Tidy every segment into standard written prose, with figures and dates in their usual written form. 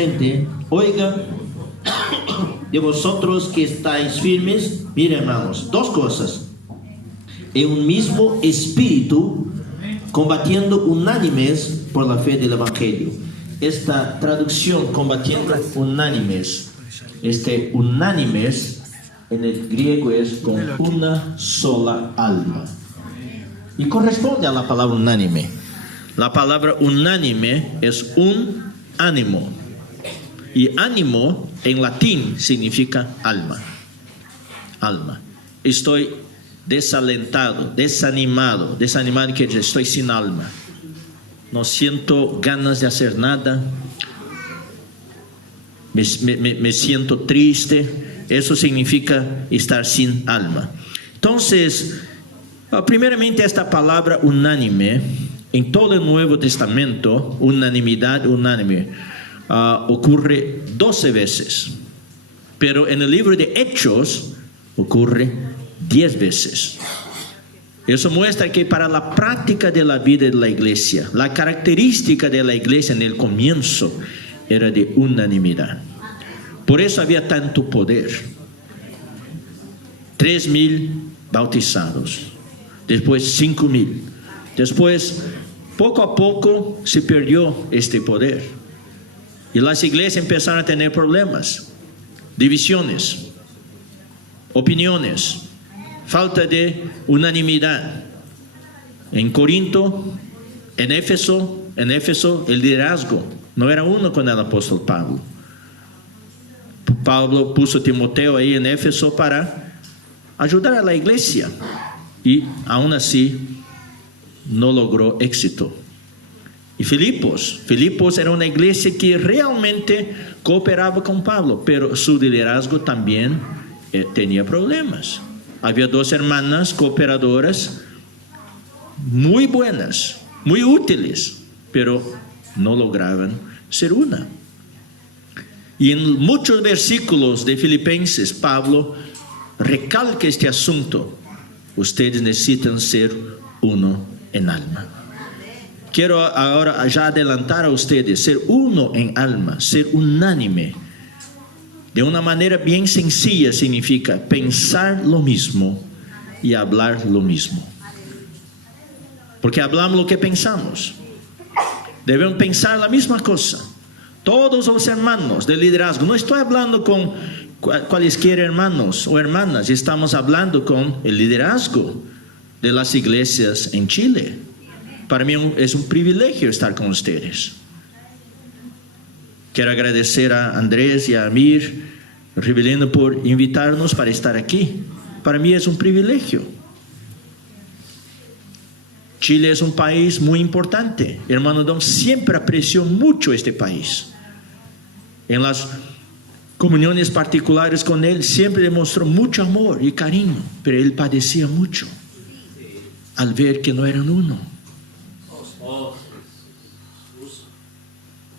presente, oiga de vosotros que estáis firmes. Mira, hermanos, dos cosas. En un mismo espíritu, combatiendo unánimes por la fe del Evangelio. Esta traducción, combatiendo unánimes, unánimes en el griego es con una sola alma. Y corresponde a la palabra unánime. La palabra unánime es un ánimo. Y ánimo en latín significa alma. Alma. Estoy desalentado, desanimado. Desanimado quiere decir estoy sin alma. No siento ganas de hacer nada. Me siento triste. Eso significa estar sin alma. Entonces, primeramente esta palabra unánime, en todo el Nuevo Testamento, unanimidad, unánime, ocurre 12 veces. Pero en el libro de Hechos ocurre 10 veces. Eso muestra que para la práctica de la vida de la iglesia, la característica de la iglesia en el comienzo era de unanimidad. Por eso había tanto poder. 3,000 bautizados, después 5,000. Después, poco a poco, se perdió este poder. Y las iglesias empezaron a tener problemas, divisiones, opiniones, falta de unanimidad. En Corinto, en Éfeso, el liderazgo no era uno con el apóstol Pablo. Pablo puso a Timoteo ahí en Éfeso para ayudar a la iglesia. Y aún así no logró éxito. Y Filipos era una iglesia que realmente cooperaba con Pablo, pero su liderazgo también tenía problemas. Había 2 hermanas cooperadoras muy buenas, muy útiles, pero no lograban ser una. Y en muchos versículos de Filipenses, Pablo recalca este asunto. Ustedes necesitan ser uno en alma. Quiero ahora ya adelantar a ustedes, ser uno en alma, ser unánime. De una manera bien sencilla significa pensar lo mismo y hablar lo mismo. Porque hablamos lo que pensamos. Debemos pensar la misma cosa. Todos los hermanos de liderazgo, no estoy hablando con cualesquiera hermanos o hermanas, estamos hablando con el liderazgo de las iglesias en Chile. Para mí es un privilegio estar con ustedes. Quiero agradecer a Andrés y a Amir Rebelino por invitarnos para estar aquí. Para mí es un privilegio. Chile es un país muy importante. Hermano Don siempre apreció mucho este país. En las comuniones particulares con él siempre demostró mucho amor y cariño, pero él padecía mucho al ver que no eran uno.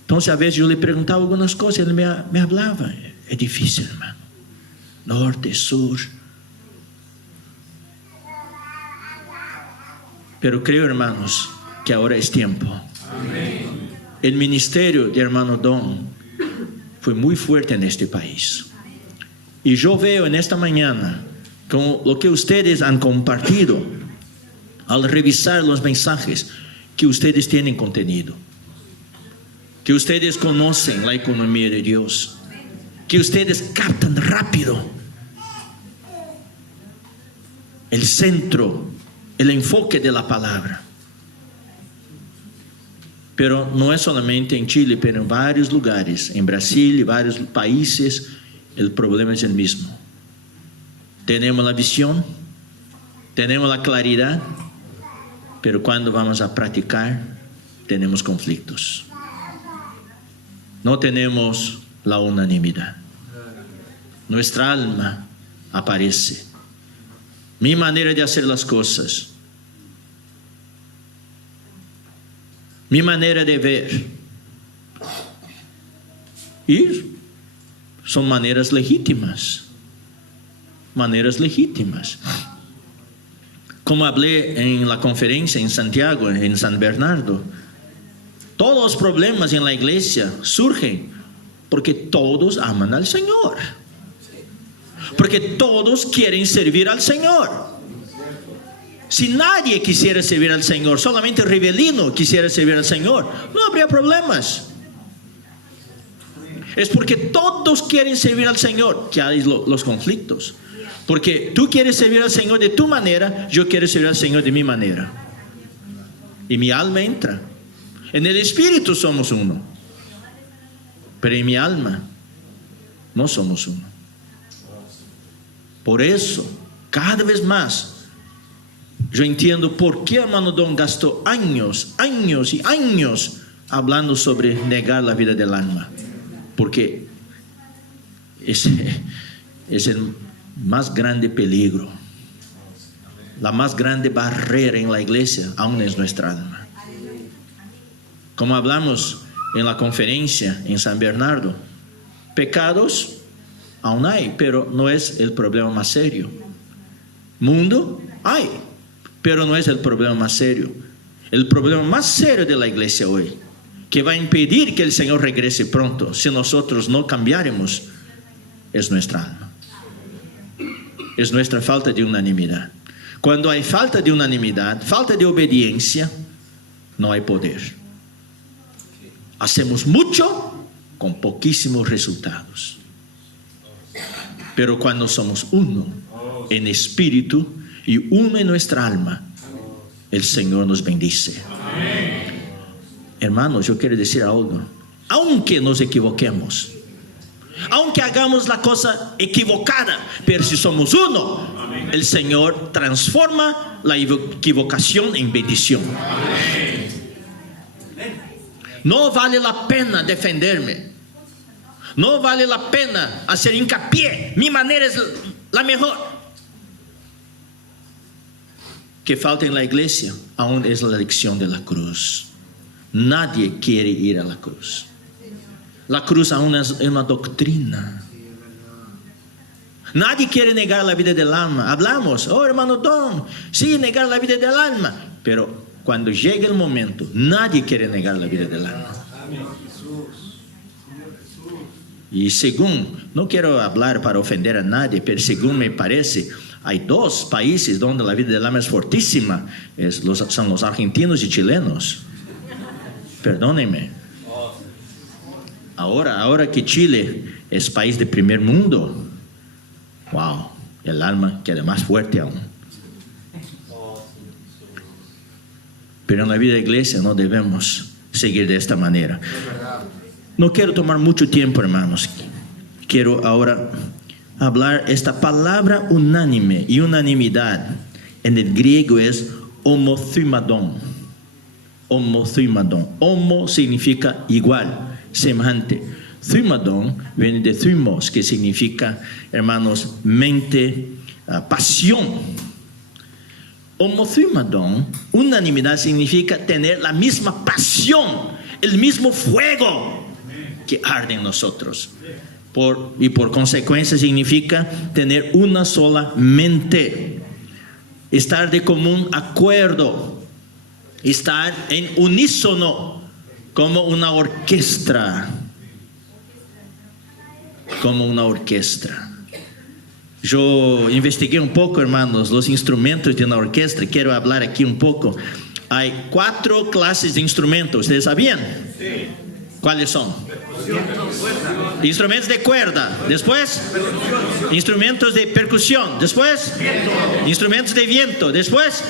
Entonces a veces yo le preguntaba algunas cosas y él me hablaba. Es difícil, hermano. Norte, sur. Pero creo, hermanos, que ahora es tiempo. Amén. El ministerio de hermano Don fue muy fuerte en este país. Y yo veo en esta mañana, con lo que ustedes han compartido, al revisar los mensajes, que ustedes tienen contenido. Que ustedes conocen la economía de Dios. Que ustedes captan rápido el centro, el enfoque de la palabra. Pero no es solamente en Chile, pero en varios lugares, en Brasil y varios países, el problema es el mismo. Tenemos la visión, tenemos la claridad, pero cuando vamos a practicar, tenemos conflictos. No tenemos la unanimidad. Nuestra alma aparece. Mi manera de hacer las cosas, mi manera de ver, y son maneras legítimas. Maneras legítimas. Como hablé en la conferencia en Santiago, en San Bernardo, todos los problemas en la iglesia surgen Porque todos aman al Señor. Porque todos quieren servir al Señor. Si nadie quisiera servir al Señor, solamente Rebelino quisiera servir al Señor, no habría problemas. Es porque todos quieren servir al Señor que hay los conflictos. Porque tú quieres servir al Señor de tu manera, yo quiero servir al Señor de mi manera. Y mi alma entra. En el espíritu somos uno. Pero en mi alma no somos uno. Por eso, cada vez más, yo entiendo por qué hermano Don gastó años y años hablando sobre negar la vida del alma. Porque ese es el más grande peligro. La más grande barrera en la iglesia aún es nuestra alma. Como hablamos en la conferencia en San Bernardo, pecados aún hay, pero no es el problema más serio. Mundo hay, pero no es el problema más serio. El problema más serio de la iglesia hoy, que va a impedir que el Señor regrese pronto, si nosotros no cambiaremos, es nuestra alma. Es nuestra falta de unanimidad. Cuando hay falta de unanimidad, falta de obediencia, no hay poder. Hacemos mucho con poquísimos resultados. Pero cuando somos uno en espíritu y uno en nuestra alma, el Señor nos bendice. Hermanos, yo quiero decir algo. Aunque nos equivoquemos, aunque hagamos la cosa equivocada, pero si somos uno, el Señor transforma la equivocación en bendición. No vale la pena defenderme. No vale la pena hacer hincapié. Mi manera es la mejor. Que falta en la iglesia aún es la lección de la cruz. Nadie quiere ir a la cruz. La cruz aún es una doctrina. Nadie quiere negar la vida del alma. Hablamos, oh hermano Don, sí, negar la vida del alma. Pero cuando llega el momento, nadie quiere negar la vida del alma. Y según, no quiero hablar para ofender a nadie, pero según me parece, hay dos países donde la vida del alma es fortísima. Son los argentinos y chilenos. Perdónenme. Ahora que Chile es país de primer mundo, wow, el alma queda más fuerte aún. Pero en la vida de la iglesia no debemos seguir de esta manera. No quiero tomar mucho tiempo, hermanos. Quiero ahora hablar esta palabra unánime y unanimidad. En el griego es homothymadon. Homothymadon. Homo significa igual, semejante. Thymadon viene de thymos, que significa, hermanos, mente, pasión. Homothymadon, unanimidad, significa tener la misma pasión, el mismo fuego que arde en nosotros. Y por consecuencia significa tener una sola mente, estar de común acuerdo, estar en unísono, como una orquesta. Como una orquesta. Yo investigué un poco, hermanos, los instrumentos de una orquesta. Quiero hablar aquí un poco. Hay 4 clases de instrumentos. ¿Ustedes sabían? Sí. ¿Cuáles son? Instrumentos de cuerda. Después, instrumentos de percusión. Después, instrumentos de viento. Después,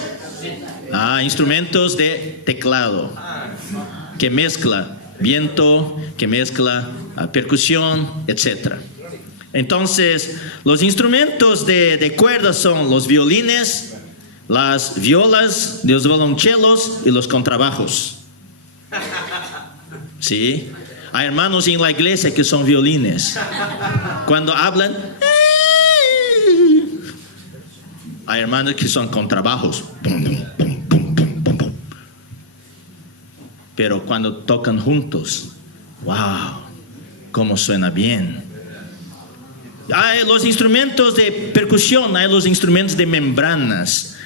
instrumentos de teclado, que mezcla viento, que mezcla percusión, etc. Entonces, los instrumentos de cuerda son los violines, las violas, los violonchelos y los contrabajos. ¿Sí? Hay hermanos en la iglesia que son violines. Cuando hablan, hay hermanos que son contrabajos. Pero cuando tocan juntos, wow, cómo suena bien. Hay los instrumentos de percusión, hay los instrumentos de membranas,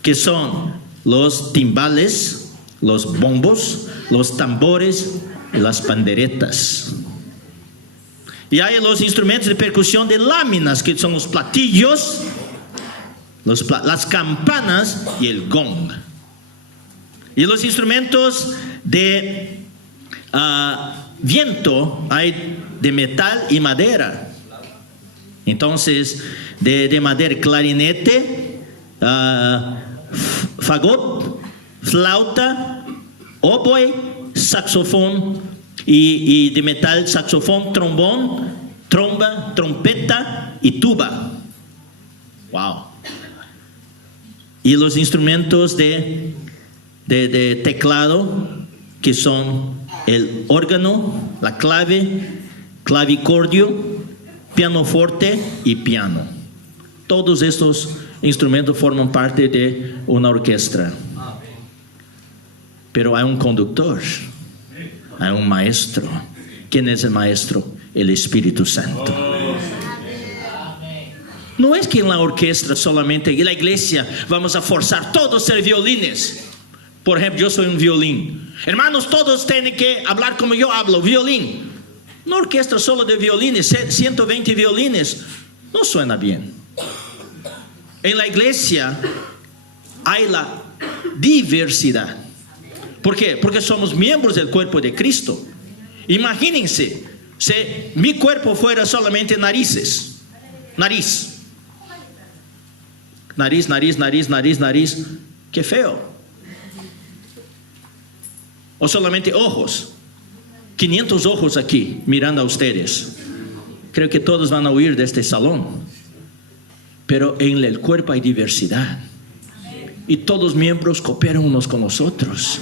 que son los timbales, los bombos, los tambores y las panderetas. Y hay los instrumentos de percusión de láminas, que son los platillos, las campanas y el gong. Y los instrumentos de viento hay de metal y madera. Entonces, de madera, clarinete, fagot, flauta, oboe, saxofón, y de metal, saxofón, trombón, tromba, trompeta y tuba. Wow. Y los instrumentos de teclado, que son el órgano, la clave, clavicordio, pianoforte y piano. Todos estos instrumentos forman parte de una orquesta. Pero hay un conductor, hay un maestro. ¿Quién es el maestro? El Espíritu Santo. No es que en la orquesta solamente, en la iglesia, vamos a forzar todos a ser violines. Por ejemplo, yo soy un violín. Hermanos, todos tienen que hablar como yo hablo, violín. Una orquesta solo de violines, 120 violines, no suena bien. En la iglesia hay la diversidad. ¿Por qué? Porque somos miembros del cuerpo de Cristo. Imagínense, si mi cuerpo fuera solamente narices. Nariz. Nariz, nariz, nariz, nariz, nariz. Qué feo. O solamente ojos. 500 ojos aquí mirando a ustedes. Creo que todos van a huir de este salón. Pero en el cuerpo hay diversidad. Y todos los miembros cooperan unos con los otros.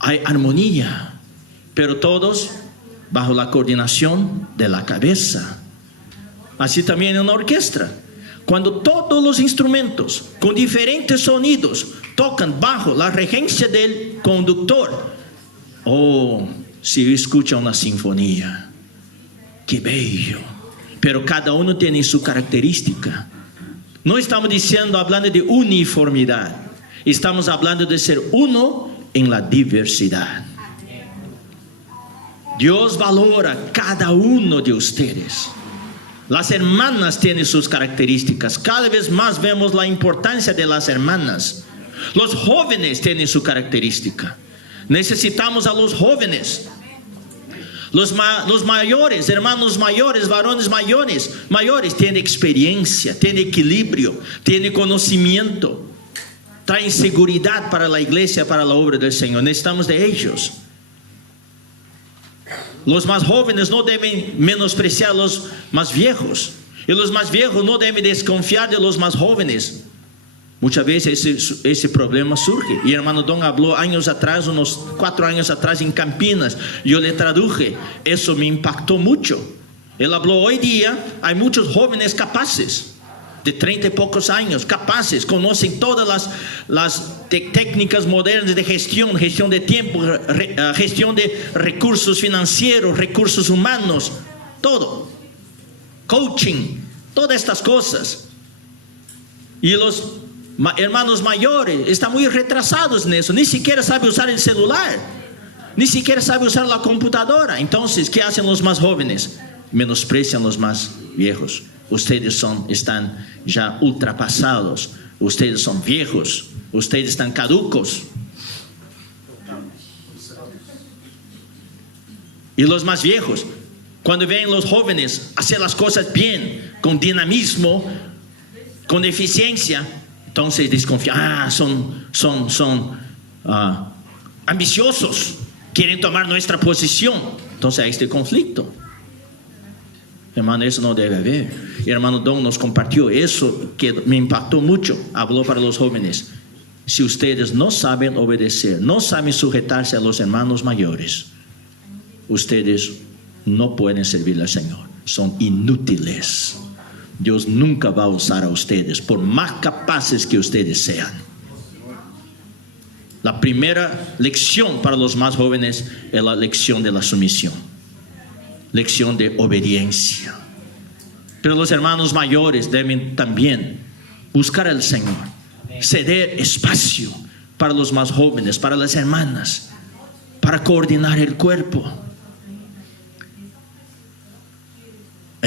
Hay armonía. Pero todos bajo la coordinación de la cabeza. Así también en una orquesta. Cuando todos los instrumentos con diferentes sonidos tocan bajo la regencia del conductor, se escucha una sinfonía. ¡Qué bello! Pero cada uno tiene su característica. No estamos hablando de uniformidad. Estamos hablando de ser uno en la diversidad. Dios valora cada uno de ustedes. Las hermanas tienen sus características. Cada vez más vemos la importancia de las hermanas. Los jóvenes tienen su característica. Necesitamos a los jóvenes. Los mayores, hermanos mayores, varones mayores tienen experiencia, tienen equilibrio, tienen conocimiento, traen seguridad para la iglesia, para la obra del Señor. Necesitamos de ellos. Los más jóvenes no deben menospreciar a los más viejos. Y los más viejos no deben desconfiar de los más jóvenes. Muchas veces ese problema surge. Y el hermano Don habló años atrás, unos 4 años atrás en Campinas. Yo le traduje. Eso me impactó mucho. Él habló: hoy día hay muchos jóvenes capaces, de 30 y pocos años, capaces, conocen todas las técnicas modernas de gestión de tiempo, gestión de recursos financieros, recursos humanos, todo, coaching, todas estas cosas. Y los hermanos mayores están muy retrasados en eso, ni siquiera saben usar el celular, ni siquiera saben usar la computadora. Entonces, ¿qué hacen los más jóvenes? Menosprecian los más viejos. Ustedes están ya ultrapasados, ustedes son viejos, ustedes están caducos. Y los más viejos, cuando ven los jóvenes hacer las cosas bien, con dinamismo, con eficiencia, entonces desconfían. Son ambiciosos, quieren tomar nuestra posición. Entonces hay este conflicto. Hermano, eso no debe haber. El hermano Don nos compartió eso que me impactó mucho. Habló para los jóvenes: si ustedes no saben obedecer, no saben sujetarse a los hermanos mayores, ustedes no pueden servir al Señor. Son inútiles. Dios nunca va a usar a ustedes, por más capaces que ustedes sean. La primera lección para los más jóvenes es la lección de la sumisión, lección de obediencia. Pero los hermanos mayores deben también buscar al Señor, ceder espacio para los más jóvenes, para las hermanas, para coordinar el cuerpo.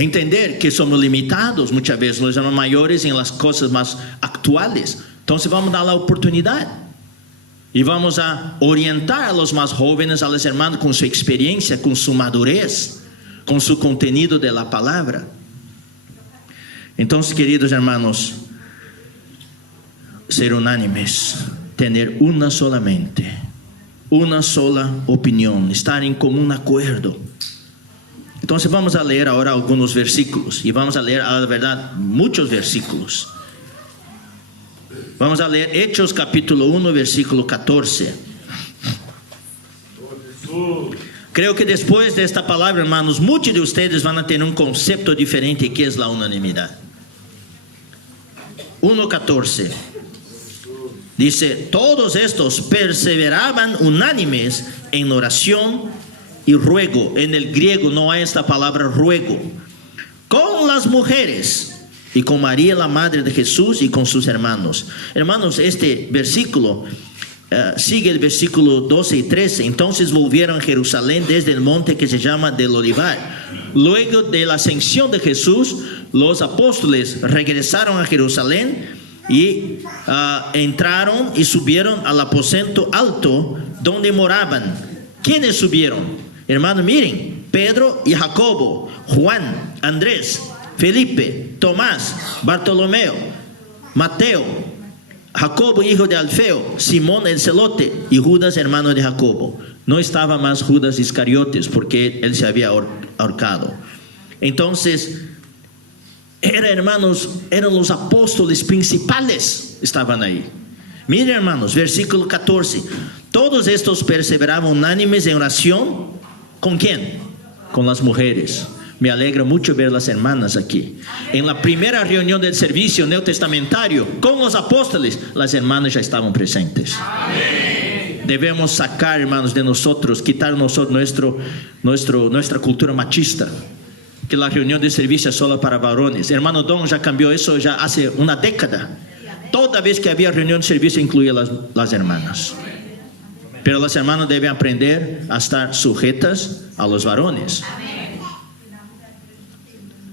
entender que somos limitados muchas veces, los hermanos mayores, en las cosas más actuales. Entonces vamos a dar la oportunidad y vamos a orientar a los más jóvenes, a los hermanos, con su experiencia, con su madurez, con su contenido de la palabra. Entonces, queridos hermanos, ser unánimes, tener una solamente, una sola opinión, estar en común acuerdo. Entonces vamos a leer ahora algunos versículos, y vamos a leer, a la verdad, muchos versículos. Vamos a leer Hechos capítulo 1, versículo 14. Creo que después de esta palabra, hermanos, muchos de ustedes van a tener un concepto diferente de qué es la unanimidad. 1:14 dice: todos estos perseveraban unánimes en oración y ruego. En el griego no hay esta palabra ruego. Con las mujeres y con María, la madre de Jesús, y con sus hermanos. Hermanos, este versículo sigue el versículo 12 y 13. Entonces volvieron a Jerusalén desde el monte que se llama del Olivar. Luego de la ascensión de Jesús, los apóstoles regresaron a Jerusalén y entraron y subieron al aposento alto donde moraban. ¿Quiénes subieron? Hermanos, miren: Pedro y Jacobo, Juan, Andrés, Felipe, Tomás, Bartolomeo, Mateo, Jacobo hijo de Alfeo, Simón el celote y Judas hermano de Jacobo. No estaba más Judas Iscariotes, porque él se había ahorcado. Entonces, hermanos, eran los apóstoles principales, estaban ahí. Miren, hermanos, versículo 14. Todos estos perseveraban unánimes en oración. ¿Con quién? Con las mujeres. Me alegra mucho ver las hermanas aquí. En la primera reunión del servicio neotestamentario con los apóstoles, las hermanas ya estaban presentes. Amén. Debemos sacar, hermanos, de nosotros, quitar nuestra cultura machista, que la reunión de servicio es solo para varones. Hermano Don ya cambió eso ya hace una década. Toda vez que había reunión de servicio incluía las hermanas. Pero las hermanas deben aprender a estar sujetas a los varones.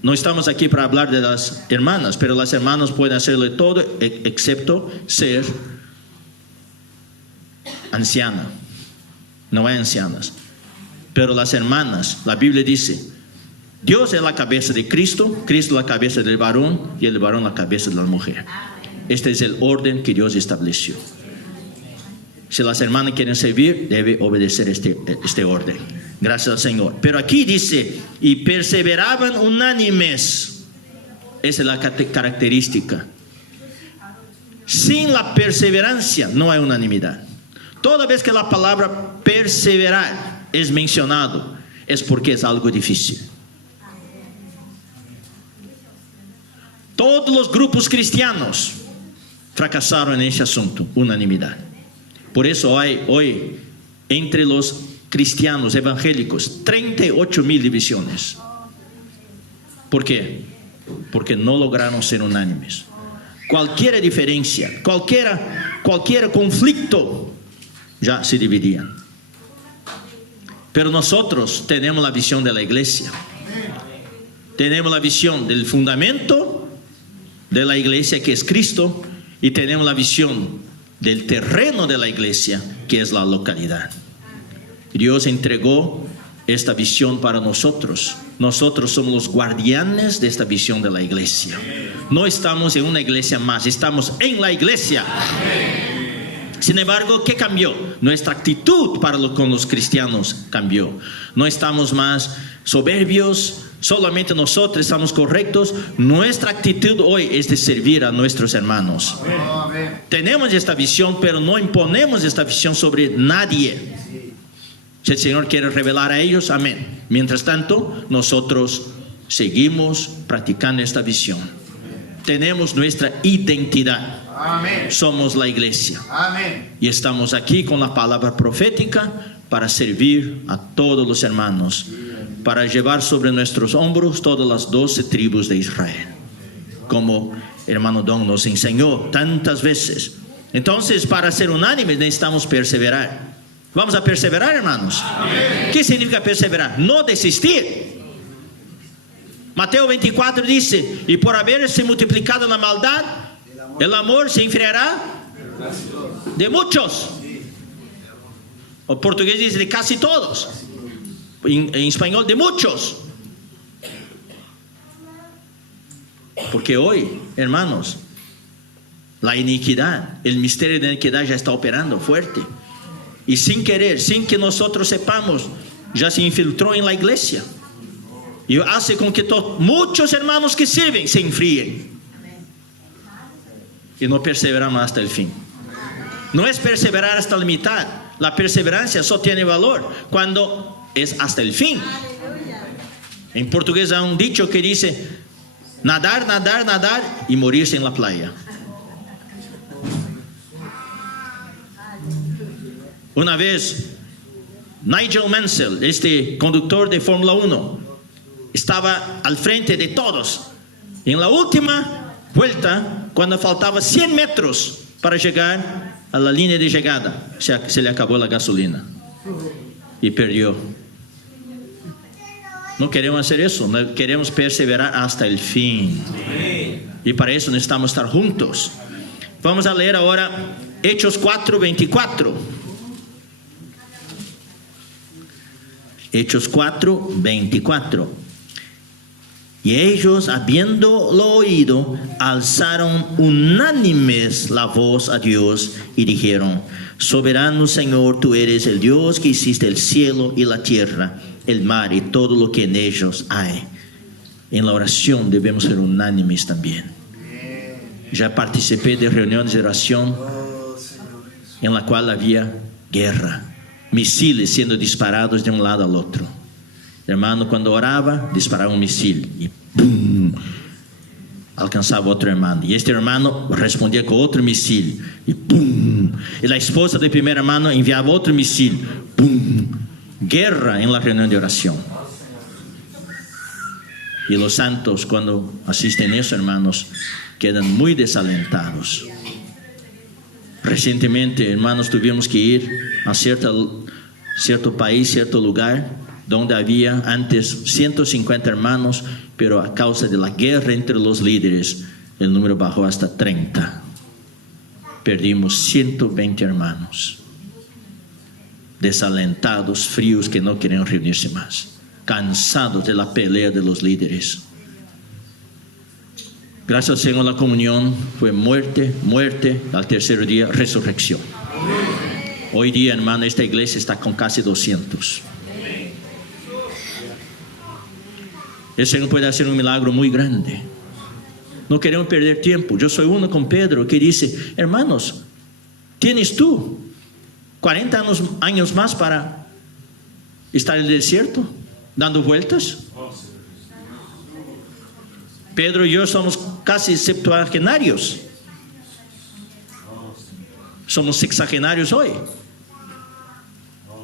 No estamos aquí para hablar de las hermanas, pero las hermanas pueden hacerlo todo excepto ser anciana. No hay ancianas. Pero las hermanas, la Biblia dice: Dios es la cabeza de Cristo, Cristo es la cabeza del varón y el varón la cabeza de la mujer. Este es el orden que Dios estableció. Si las hermanas quieren servir, debe obedecer este orden. Gracias al Señor. Pero aquí dice: y perseveraban unánimes. Esa es la característica. Sin la perseverancia no hay unanimidad. Toda vez que la palabra perseverar es mencionado, es porque es algo difícil. Todos los grupos cristianos fracasaron en ese asunto, unanimidad. Por eso hay hoy entre los cristianos evangélicos 38,000 divisiones. ¿Por qué? Porque no lograron ser unánimes. Cualquier diferencia, cualquier conflicto, ya se dividían. Pero nosotros tenemos la visión de la iglesia. Tenemos la visión del fundamento de la iglesia, que es Cristo, y tenemos la visión del terreno de la iglesia, que es la localidad. Dios entregó esta visión para nosotros. Nosotros somos los guardianes de esta visión de la iglesia. No estamos en una iglesia más, estamos en la iglesia. Sin embargo, ¿qué cambió? Nuestra actitud con los cristianos cambió. No estamos más soberbios, solamente nosotros estamos correctos. Nuestra actitud hoy es de servir a nuestros hermanos. Amén. Tenemos esta visión, pero no imponemos esta visión sobre nadie. Si el Señor quiere revelar a ellos, amén. Mientras tanto, nosotros seguimos practicando esta visión. Tenemos nuestra identidad. Amén. Somos la iglesia. Amén. Y estamos aquí con la palabra profética para servir a todos los hermanos, para llevar sobre nuestros hombros todas las 12 tribus de Israel, como hermano Don nos enseñó tantas veces. Entonces, para ser unánimes necesitamos perseverar. Vamos a perseverar, hermanos. Amén. ¿Qué significa perseverar? No desistir. Mateo 24 dice, y por haberse multiplicado la maldad, el amor se enfriará de muchos. O portugués dice de casi todos. En español, de muchos. Porque hoy, hermanos, la iniquidad, el misterio de la iniquidad ya está operando fuerte. Y sin querer, sin que nosotros sepamos, ya se infiltró en la iglesia. Y hace con que muchos hermanos que sirven se enfríen. Y no perseveramos hasta el fin. No es perseverar hasta la mitad. La perseverancia solo tiene valor cuando es hasta el fin. En portugués hay un dicho que dice: nadar, nadar, nadar y morirse en la playa. Una vez, Nigel Mansell, este conductor de Fórmula 1, estaba al frente de todos. En la última vuelta, cuando faltaba 100 metros para llegar a la línea de llegada, se le acabó la gasolina y perdió. No queremos hacer eso, no queremos perseverar hasta el fin. Y para eso necesitamos estar juntos. Vamos a leer ahora Hechos 4:24. Hechos 4:24. Y ellos, habiéndolo oído, alzaron unánimes la voz a Dios y dijeron: soberano Señor, tú eres el Dios que hiciste el cielo y la tierra, el mar y todo lo que en ellos hay. En la oración debemos ser unánimes también. Ya participé de reuniones de oración en la cual había guerra, misiles siendo disparados de un lado al otro. Hermano, cuando oraba, disparaba un misil y ¡pum!, alcanzaba otro hermano. Y este hermano respondía con otro misil y ¡pum! Y la esposa del primer hermano enviaba otro misil. ¡Pum! Guerra en la reunión de oración. Y los santos, cuando asisten a eso, hermanos, quedan muy desalentados. Recientemente, hermanos, tuvimos que ir a cierto país, cierto lugar, donde había antes 150 hermanos, pero a causa de la guerra entre los líderes, el número bajó hasta 30. Perdimos 120 hermanos, desalentados, fríos, que no querían reunirse más, cansados de la pelea de los líderes. Gracias al Señor, la comunión fue muerte, al tercer día resurrección. Hoy día, hermano, esta iglesia está con casi 200. El Señor puede hacer un milagro muy grande. No queremos perder tiempo. Yo soy uno con Pedro que dice: hermanos, ¿tienes tú 40 años más para estar en el desierto dando vueltas? Pedro y yo somos casi septuagenarios. Somos sexagenarios hoy.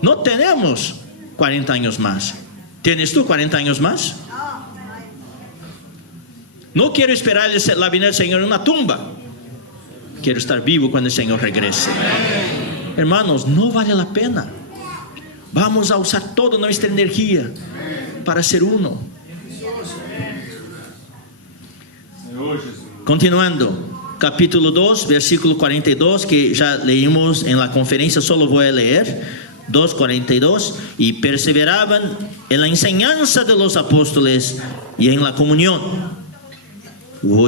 No tenemos 40 años más. ¿Tienes tú 40 años más? No quiero esperar la venida del Señor en una tumba. Quiero estar vivo cuando el Señor regrese. Hermanos, no vale la pena. Vamos a usar toda nuestra energía para ser uno. Continuando, capítulo 2, versículo 42, que ya leímos en la conferencia, solo voy a leer. 2:42, y perseveraban en la enseñanza de los apóstoles y en la comunión.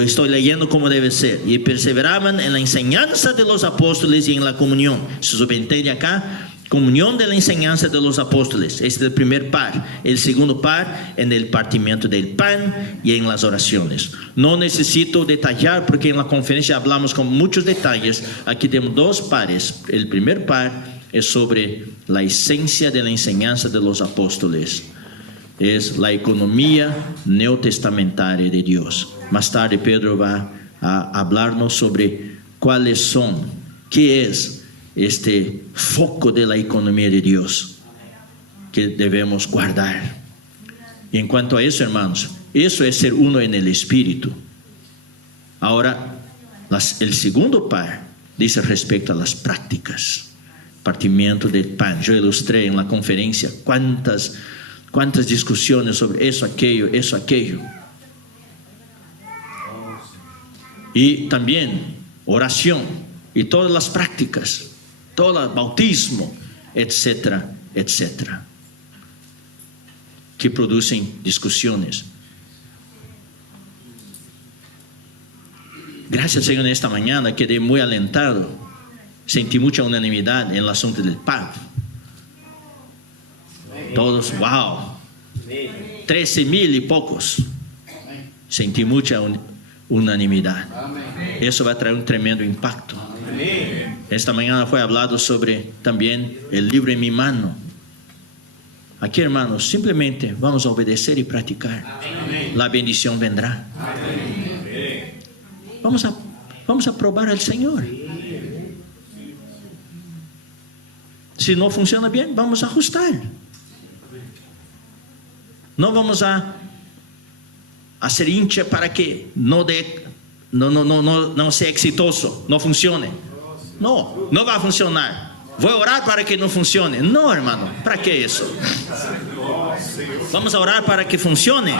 Estoy leyendo como debe ser. Y perseveraban en la enseñanza de los apóstoles y en la comunión. Se subentiende acá, comunión de la enseñanza de los apóstoles. Este es el primer par. El segundo par en el partimiento del pan y en las oraciones. No necesito detallar porque en la conferencia hablamos con muchos detalles. Aquí tenemos dos pares. El primer par es sobre la esencia de la enseñanza de los apóstoles. Es la economía neotestamentaria de Dios. Más tarde Pedro va a hablarnos sobre cuáles son, qué es este foco de la economía de Dios que debemos guardar. Y en cuanto a eso, hermanos, eso es ser uno en el Espíritu. Ahora, el segundo par dice respecto a las prácticas. Partimiento del pan. Yo ilustré en la conferencia cuántas discusiones sobre eso, aquello. Y también oración y todas las prácticas, todo el bautismo, etcétera, etcétera, que producen discusiones. Gracias, Señor, en esta mañana quedé muy alentado. Sentí mucha unanimidad en el asunto del PAV. Todos, wow, 13,000 y pocos. Sentí mucha unanimidad. Eso va a traer un tremendo impacto. Esta mañana fue hablado sobre también el libro en mi mano. Aquí, hermanos, simplemente vamos a obedecer y practicar. La bendición vendrá. Vamos a probar al Señor. Si no funciona bien, vamos a ajustar. No vamos a hacer hincha para que no sea exitoso, no funcione. No va a funcionar. Voy a orar para que no funcione. No, hermano, ¿para qué eso? Vamos a orar para que funcione.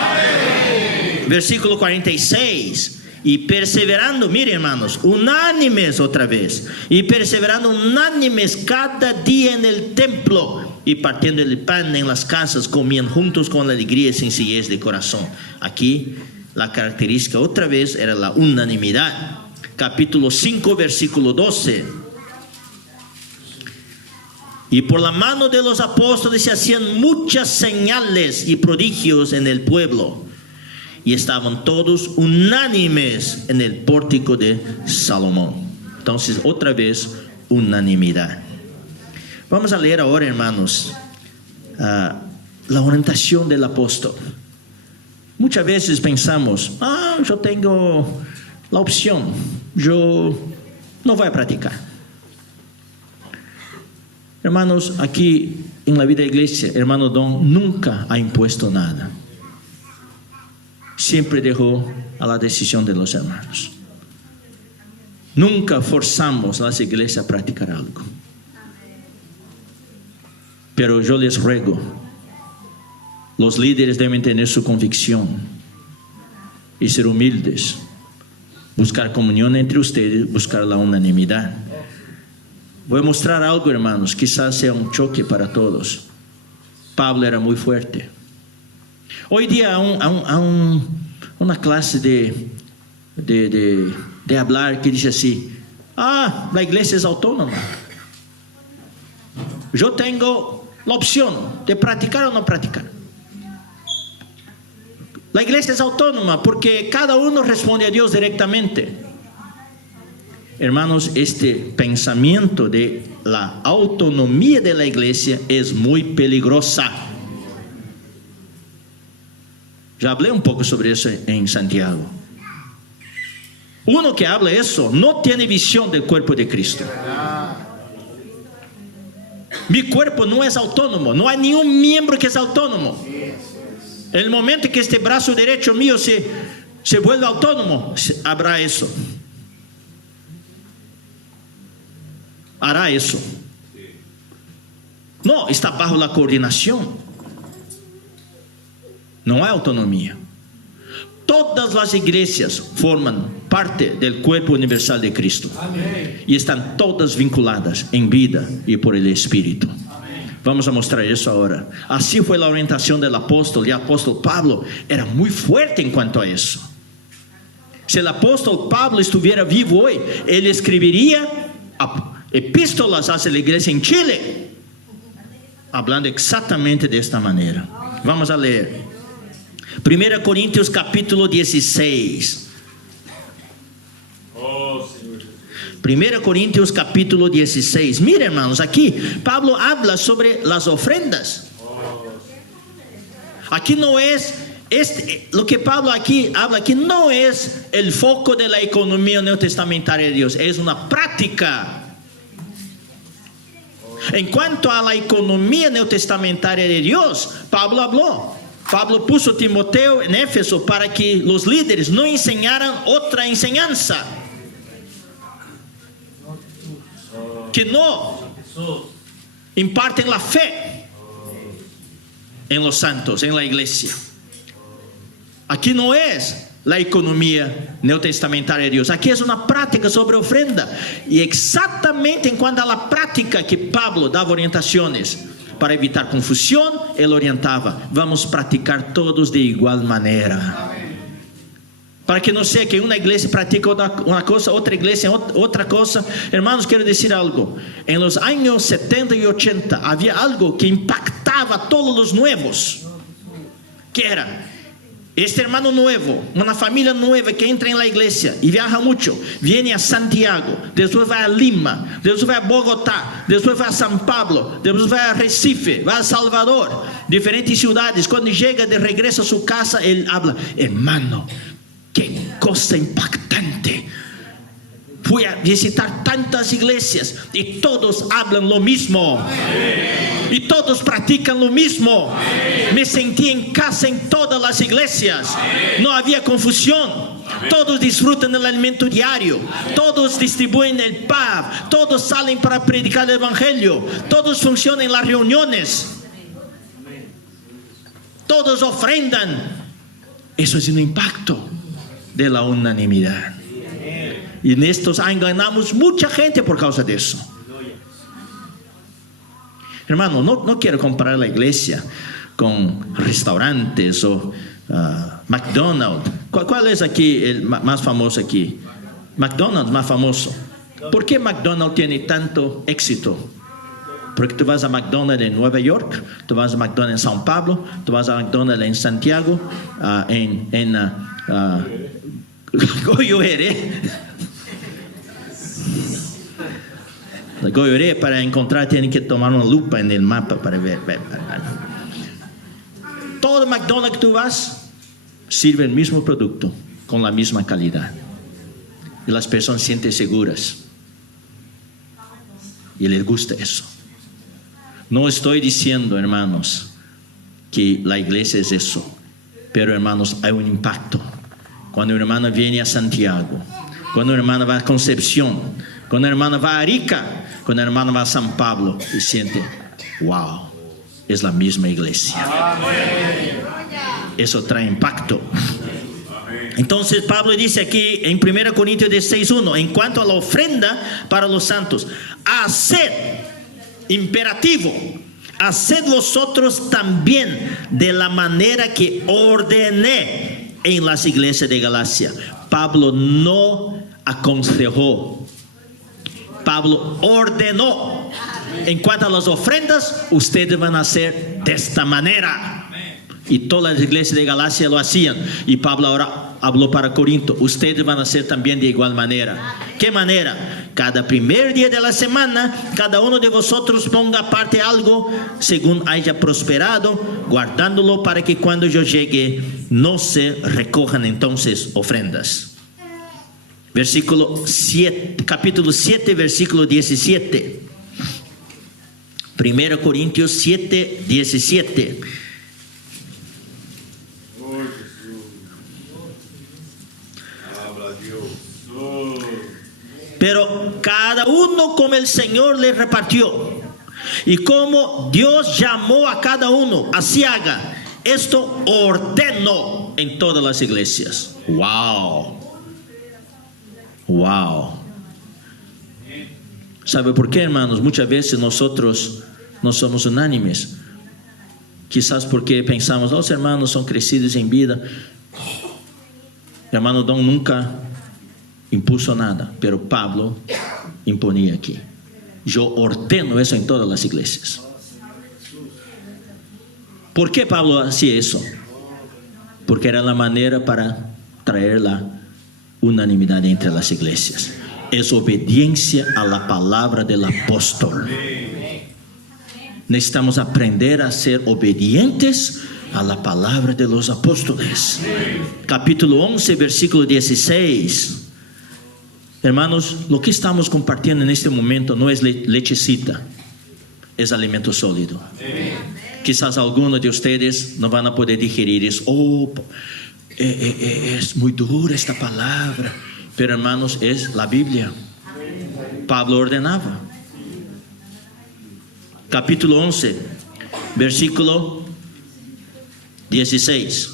Versículo 46. Y perseverando, miren, hermanos, unánimes otra vez, y perseverando unánimes cada día en el templo, y partiendo el pan en las casas, comían juntos con alegría y sencillez de corazón. Aquí la característica otra vez era la unanimidad. Capítulo 5, versículo 12. Y por la mano de los apóstoles se hacían muchas señales y prodigios en el pueblo. Y estaban todos unánimes en el pórtico de Salomón. Entonces, otra vez, unanimidad. Vamos a leer ahora, hermanos, la orientación del apóstol. Muchas veces pensamos, yo tengo la opción, yo no voy a practicar. Hermanos, aquí en la vida de iglesia, hermano Don nunca ha impuesto nada. Siempre dejó a la decisión de los hermanos. Nunca forzamos a las iglesias a practicar algo. Pero yo les ruego, los líderes deben tener su convicción y ser humildes, buscar comunión entre ustedes, buscar la unanimidad. Voy a mostrar algo, hermanos, quizás sea un choque para todos. Pablo era muy fuerte. Hoy día una clase de hablar que dice así: la iglesia es autónoma. Yo tengo la opción de practicar o no practicar. La iglesia es autónoma porque cada uno responde a Dios directamente. Hermanos, este pensamiento de la autonomía de la iglesia es muy peligrosa. Ya hablé un poco sobre eso en Santiago. Uno que habla eso no tiene visión del cuerpo de Cristo. Mi cuerpo no es autónomo. No hay ningún miembro que es autónomo. El momento que este brazo derecho mío se vuelve autónomo, habrá eso. Hará eso. No, está bajo la coordinación. No hay autonomía. Todas las iglesias forman parte del cuerpo universal de Cristo. Amén. Y están todas vinculadas en vida y por el Espíritu. Amén. Vamos a mostrar eso ahora. Así fue la orientación del apóstol. Y el apóstol Pablo era muy fuerte en cuanto a eso. Si el apóstol Pablo estuviera vivo hoy, él escribiría epístolas hacia la iglesia en Chile, hablando exactamente de esta manera. Vamos a leer 1 Corintios capítulo 16. 1 Corintios capítulo 16. Miren, hermanos, aquí Pablo habla sobre las ofrendas. Aquí no es lo que Pablo aquí habla, aquí no es el foco de la economía neotestamentaria de Dios, es una práctica. En cuanto a la economía neotestamentaria de Dios, Pablo habló. Pablo puso a Timoteo en Éfeso para que los líderes no enseñaran otra enseñanza, que no imparten la fe en los santos, en la iglesia. Aquí no es la economía neotestamentaria de Dios. Aquí es una práctica sobre ofrenda. Y exactamente en cuanto a la práctica que Pablo daba orientaciones para evitar confusión, él orientaba: vamos a practicar todos de igual manera. Para que no sea que una iglesia practique una cosa, otra iglesia otra cosa. Hermanos, quiero decir algo. En los años 70 y 80 había algo que impactaba a todos los nuevos. Que era: este hermano nuevo, una familia nueva que entra en la iglesia y viaja mucho, viene a Santiago, después va a Lima, después va a Bogotá, después va a San Pablo, después va a Recife, va a Salvador, diferentes ciudades. Cuando llega de regreso a su casa, él habla: hermano, qué cosa impactante. Fui a visitar tantas iglesias y todos hablan lo mismo. Y todos practican lo mismo. Me sentí en casa en todas las iglesias. No había confusión. Todos disfrutan del alimento diario. Todos distribuyen el pan. Todos salen para predicar el evangelio. Todos funcionan en las reuniones. Todos ofrendan. Eso es un impacto de la unanimidad. Y en estos años ganamos mucha gente por causa de eso. Hermano, no quiero comparar la iglesia con restaurantes o McDonald's. ¿Cuál es aquí el más famoso aquí? McDonald's más famoso. ¿Por qué McDonald's tiene tanto éxito? Porque tú vas a McDonald's en Nueva York, tú vas a McDonald's en São Paulo, tú vas a McDonald's en Santiago, en Goioré. Goioré, para encontrar, tienen que tomar una lupa en el mapa para ver. Todo McDonald's que tú vas sirve el mismo producto con la misma calidad. Y las personas se sienten seguras. Y les gusta eso. No estoy diciendo, hermanos, que la iglesia es eso. Pero, hermanos, hay un impacto. Cuando una hermana viene a Santiago, cuando una hermana va a Concepción, cuando una hermana va a Arica, cuando una hermana va a San Pablo, y siente: wow, es la misma iglesia. Eso trae impacto. Entonces Pablo dice aquí en 1 Corintios 16:1, en cuanto a la ofrenda para los santos: haced, imperativo, haced vosotros también de la manera que ordené en las iglesias de Galacia. Pablo no aconsejó, Pablo ordenó: en cuanto a las ofrendas, ustedes van a hacer de esta manera. Y todas las iglesias de Galacia lo hacían. Y Pablo ahora habló para Corinto: ustedes van a hacer también de igual manera. ¿Qué manera? Cada primer día de la semana, cada uno de vosotros ponga aparte algo según haya prosperado, guardándolo para que cuando yo llegue no se recojan entonces ofrendas. Capítulo 7, versículo 17. 1 Corintios 7, 17. Pero cada uno como el Señor le repartió, y como Dios llamó a cada uno, así haga. Esto ordenó en todas las iglesias. Wow. Wow. ¿Sabe por qué, hermanos? Muchas veces nosotros no somos unánimes. Quizás porque pensamos: los hermanos son crecidos en vida. Hermano Don nunca impuso nada, pero Pablo imponía aquí: yo ordeno eso en todas las iglesias. ¿Por qué Pablo hacía eso? Porque era la manera para traer la unanimidad entre las iglesias. Es obediencia a la palabra del apóstol. Necesitamos aprender a ser obedientes a la palabra de los apóstoles. Capítulo 11, versículo 16. Hermanos, lo que estamos compartiendo en este momento no es lechecita, es alimento sólido. Quizás algunos de ustedes no van a poder digerir eso. Es muy dura esta palabra. Pero, hermanos, es la Biblia. Pablo ordenaba. Capítulo 11, versículo 16.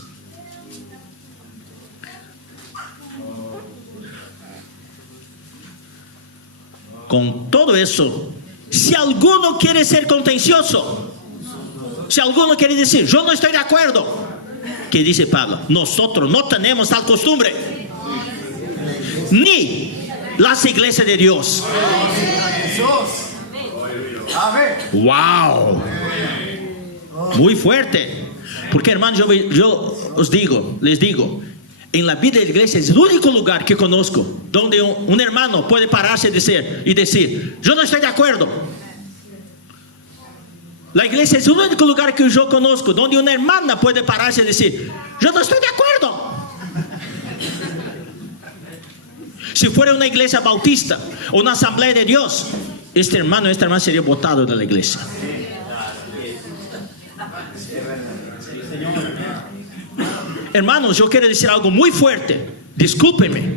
con todo eso, si alguno quiere ser contencioso, si alguno quiere decir, yo no estoy de acuerdo, ¿qué dice Pablo? Nosotros no tenemos tal costumbre, ni las iglesias de Dios. Wow, muy fuerte. Porque, hermanos, yo les digo, en la vida de la iglesia es el único lugar que conozco donde un hermano puede pararse y decir, yo no estoy de acuerdo. La iglesia es el único lugar que yo conozco donde una hermana puede pararse y decir, yo no estoy de acuerdo. Si fuera una iglesia bautista o una asamblea de Dios, este hermano o esta hermana sería botado de la iglesia. Hermanos, yo quiero decir algo muy fuerte. Discúlpenme.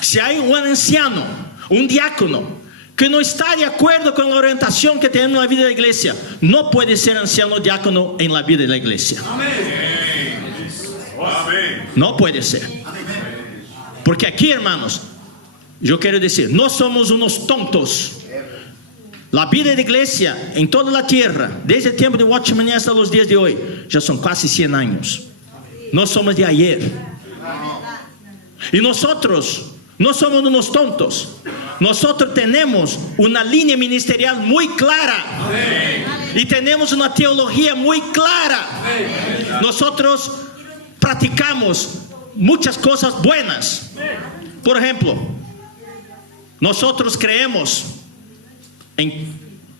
Si hay un anciano, un diácono, que no está de acuerdo con la orientación que tenemos en la vida de la iglesia, no puede ser anciano o diácono en la vida de la iglesia. No puede ser. Porque aquí, hermanos, yo quiero decir, no somos unos tontos. La vida de la iglesia en toda la tierra, desde el tiempo de Watchman hasta los días de hoy, ya son casi 100 años. No somos de ayer. Y nosotros no somos unos tontos. Nosotros tenemos una línea ministerial muy clara. Y tenemos una teología muy clara. Nosotros practicamos muchas cosas buenas. Por ejemplo, nosotros creemos en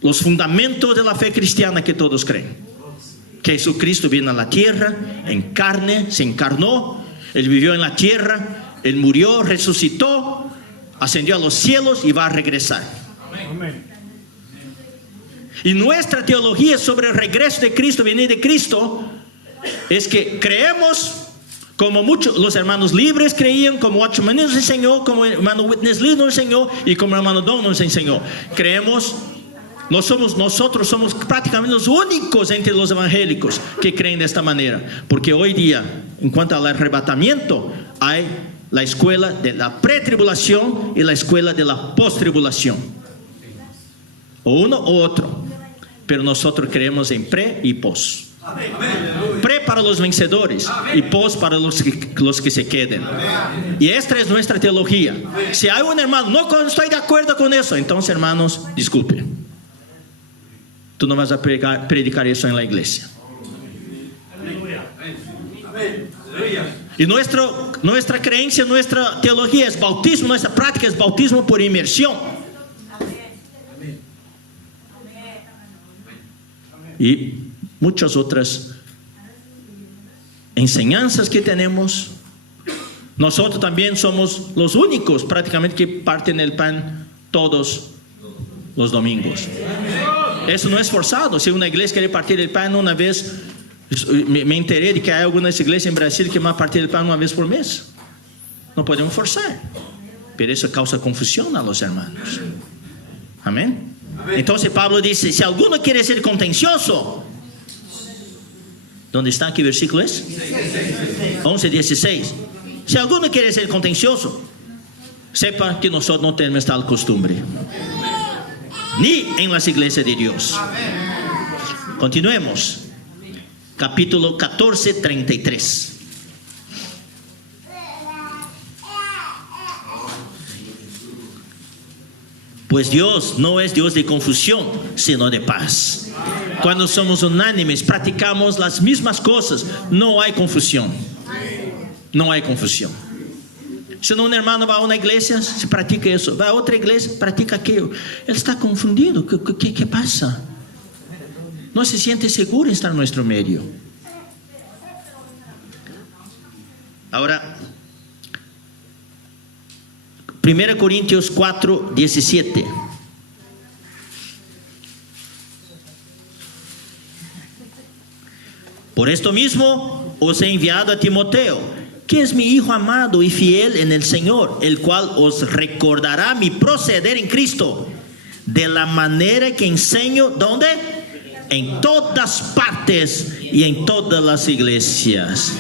los fundamentos de la fe cristiana que todos creen. Que Jesucristo vino a la tierra en carne, se encarnó, Él vivió en la tierra, Él murió, resucitó, ascendió a los cielos y va a regresar. Amén. Y nuestra teología sobre el regreso de Cristo, venir de Cristo, es que creemos como muchos, los hermanos libres creían, como Watchman nos enseñó, como el hermano Witness Lee nos enseñó y como el hermano Don nos enseñó. Creemos. Nosotros somos prácticamente los únicos entre los evangélicos que creen de esta manera, porque hoy día, en cuanto al arrebatamiento, hay la escuela de la pretribulación y la escuela de la postribulación, o uno o otro, pero nosotros creemos en pre y pos. Pre para los vencedores y pos para los que se queden. Y esta es nuestra teología. Si hay un hermano, no estoy de acuerdo con eso, entonces, hermanos, disculpen. Tú no vas a predicar eso en la iglesia. Y nuestra creencia, nuestra teología es bautismo, nuestra práctica es bautismo por inmersión. Y muchas otras enseñanzas que tenemos. Nosotros también somos los únicos prácticamente que parten el pan todos los domingos. Eso no es forzado. Si una iglesia quiere partir el pan una vez, me enteré de que hay algunas iglesias en Brasil que van a partir el pan una vez por mes. No podemos forzar, pero eso causa confusión a los hermanos. Amén. Entonces Pablo dice, si alguno quiere ser contencioso, ¿dónde está? ¿Qué versículo es? 11:16. Si alguno quiere ser contencioso, sepa que nosotros no tenemos tal costumbre, ni en las iglesias de Dios. Continuemos. Capítulo 14, 33. Pues Dios no es Dios de confusión, sino de paz. Cuando somos unánimes, practicamos las mismas cosas, no hay confusión. No hay confusión. Si un hermano va a una iglesia, se practica eso. Va a otra iglesia, practica aquello. Él está confundido. ¿Qué pasa? No se siente seguro en estar en nuestro medio. Ahora, 1 Corintios 4, 17. Por esto mismo os he enviado a Timoteo, que es mi hijo amado y fiel en el Señor, el cual os recordará mi proceder en Cristo, de la manera que enseño, ¿dónde? En todas partes y en todas las iglesias.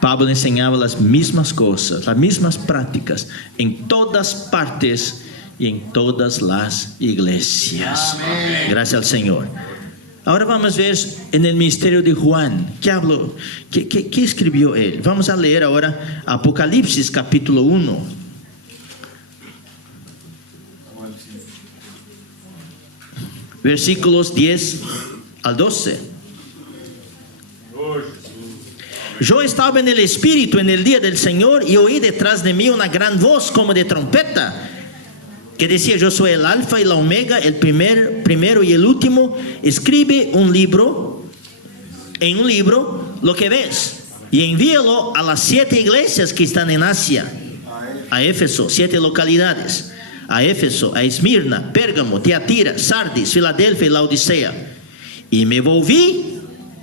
Pablo enseñaba las mismas cosas, las mismas prácticas en todas partes y en todas las iglesias. Amén. Gracias al Señor. Ahora vamos a ver en el ministerio de Juan. ¿Qué habló? ¿Qué escribió él? Vamos a leer ahora Apocalipsis capítulo 1. Versículos 10 al 12. Yo estaba en el Espíritu en el día del Señor y oí detrás de mí una gran voz como de trompeta que decía: yo soy el alfa y la omega, el primero y el último. Escribe en un libro lo que ves y envíalo a las 7 iglesias que están en Asia, a Éfeso, 7 localidades, a Éfeso, a Esmirna, Pérgamo, Tiatira, Sardis, Filadelfia y Laodicea. Y me volví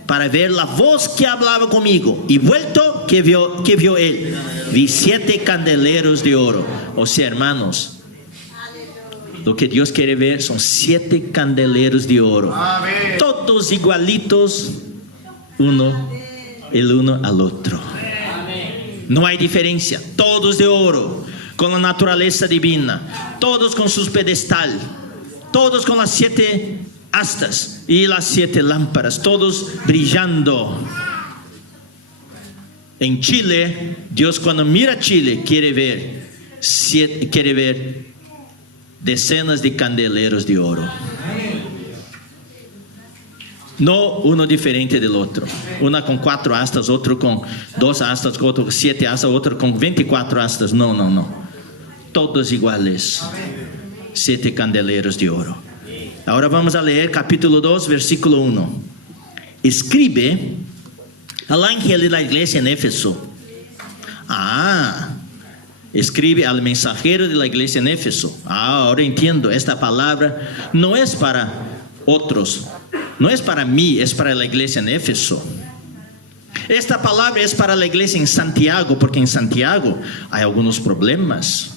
para ver la voz que hablaba conmigo, y vuelto, que vio él? Vi 7 candeleros de oro. O sea, hermanos, lo que Dios quiere ver son 7 candeleros de oro. Amén. Todos igualitos, el uno al otro. No hay diferencia. Todos de oro, con la naturaleza divina. Todos con sus pedestal. Todos con las 7 astas y las 7 lámparas. Todos brillando. En Chile, Dios cuando mira a Chile quiere ver decenas de candeleros de oro. No uno diferente del otro. Una con 4 astas, otro con 2 astas, otro con 7 astas, otro con 24 astas. No. Todos iguales. 7 candeleros de oro. Ahora vamos a leer capítulo 2, versículo 1. Escribe al ángel de la iglesia en Éfeso. Escribe al mensajero de la iglesia en Éfeso. Ahora entiendo. Esta palabra no es para otros. No es para mí, es para la iglesia en Éfeso. Esta palabra es para la iglesia en Santiago, porque en Santiago hay algunos problemas.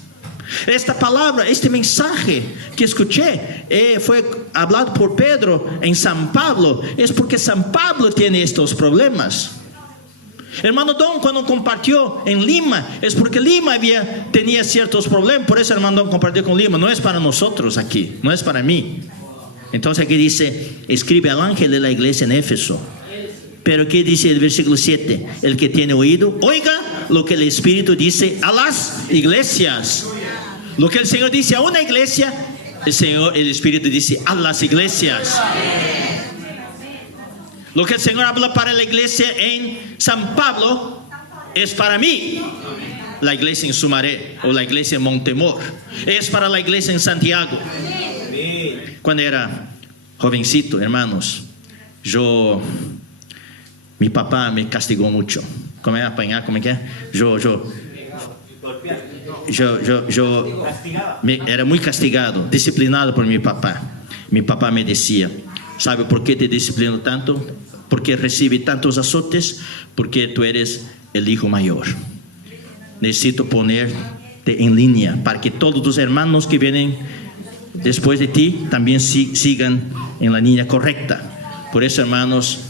Esta palabra, este mensaje que escuché fue hablado por Pedro en San Pablo. Es porque San Pablo tiene estos problemas. Hermano Don cuando compartió en Lima, es porque Lima tenía ciertos problemas. Por eso hermano Don compartió con Lima. No es para nosotros aquí, no es para mí. Entonces aquí dice: escribe al ángel de la iglesia en Éfeso. Pero ¿qué dice el versículo 7? El que tiene oído, oiga lo que el Espíritu dice a las iglesias. Lo que el Señor dice a una iglesia, el Espíritu dice a las iglesias. Lo que el Señor habla para la iglesia en San Pablo es para mí. La iglesia en Sumaré o la iglesia en Montemor es para la iglesia en Santiago. Cuando era jovencito, hermanos, mi papá me castigó mucho. ¿Cómo es apañar? ¿Cómo es que es? Era muy castigado, disciplinado por mi papá. Mi papá me decía: ¿sabe por qué te disciplino tanto? Porque recibe tantos azotes, porque tú eres el hijo mayor. Necesito ponerte en línea para que todos tus hermanos que vienen después de ti también sigan en la línea correcta. Por eso, hermanos,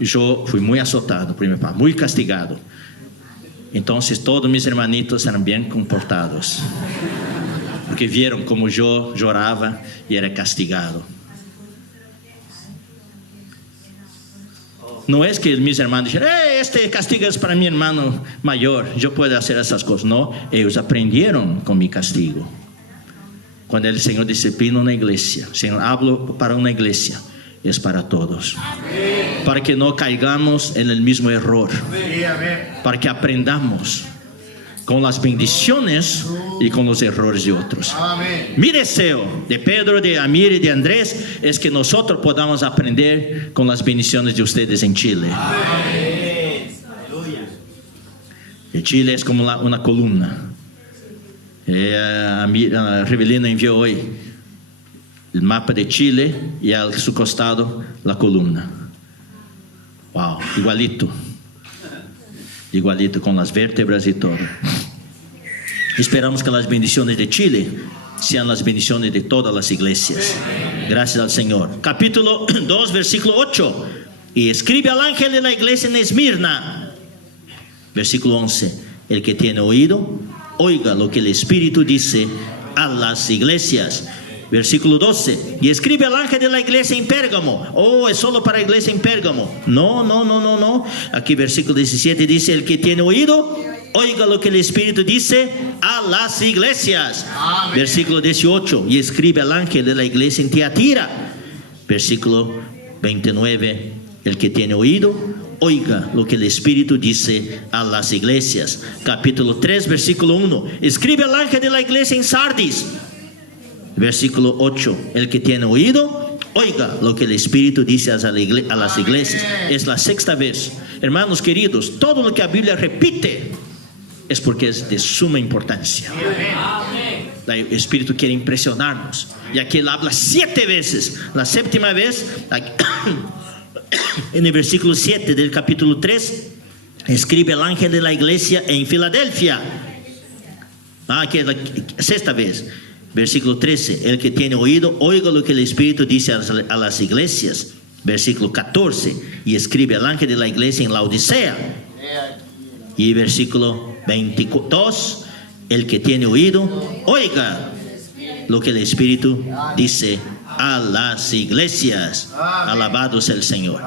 yo fui muy azotado por mi papá, muy castigado. Entonces todos mis hermanitos eran bien comportados, porque vieron como yo lloraba y era castigado. No es que mis hermanos dijeron: este castigo es para mi hermano mayor, yo puedo hacer esas cosas. No, ellos aprendieron con mi castigo. Cuando el Señor disciplina una iglesia, el Señor habla para una iglesia, es para todos. Amén. Para que no caigamos en el mismo error. Amén. Para que aprendamos con las bendiciones y con los errores de otros. Amén. Mi deseo de Pedro, de Amir y de Andrés es que nosotros podamos aprender con las bendiciones de ustedes en Chile. Amén. El Chile es como una columna. A Revelina envió hoy el mapa de Chile y a su costado la columna. Wow, igualito con las vértebras y todo. Esperamos que las bendiciones de Chile sean las bendiciones de todas las iglesias. Gracias al Señor. Capítulo 2, versículo 8. Y escribe al ángel de la iglesia en Esmirna. Versículo 11. El que tiene oído, oiga lo que el Espíritu dice a las iglesias. Versículo 12. Y escribe al ángel de la iglesia en Pérgamo. Oh, es solo para la iglesia en Pérgamo. No. Aquí versículo 17 dice: el que tiene oído, oiga lo que el Espíritu dice a las iglesias. Amén. Versículo 18. Y escribe al ángel de la iglesia en Tiatira. Versículo 29. El que tiene oído, oiga lo que el Espíritu dice a las iglesias. Capítulo 3, versículo 1. Escribe al ángel de la iglesia en Sardis. Versículo 8. El que tiene oído, oiga lo que el Espíritu dice a las iglesias. Es la sexta vez. Hermanos queridos, todo lo que la Biblia repite es porque es de suma importancia. El Espíritu quiere impresionarnos. Y aquí él habla 7 veces. La séptima vez, en el versículo 7 del capítulo 3, escribe al ángel de la iglesia en Filadelfia. Aquí es la sexta vez. Versículo 13, el que tiene oído, oiga lo que el Espíritu dice a las iglesias. Versículo 14, y escribe al ángel de la iglesia en Laodicea. Y versículo 22, el que tiene oído, oiga lo que el Espíritu dice a las iglesias. Alabados el Señor.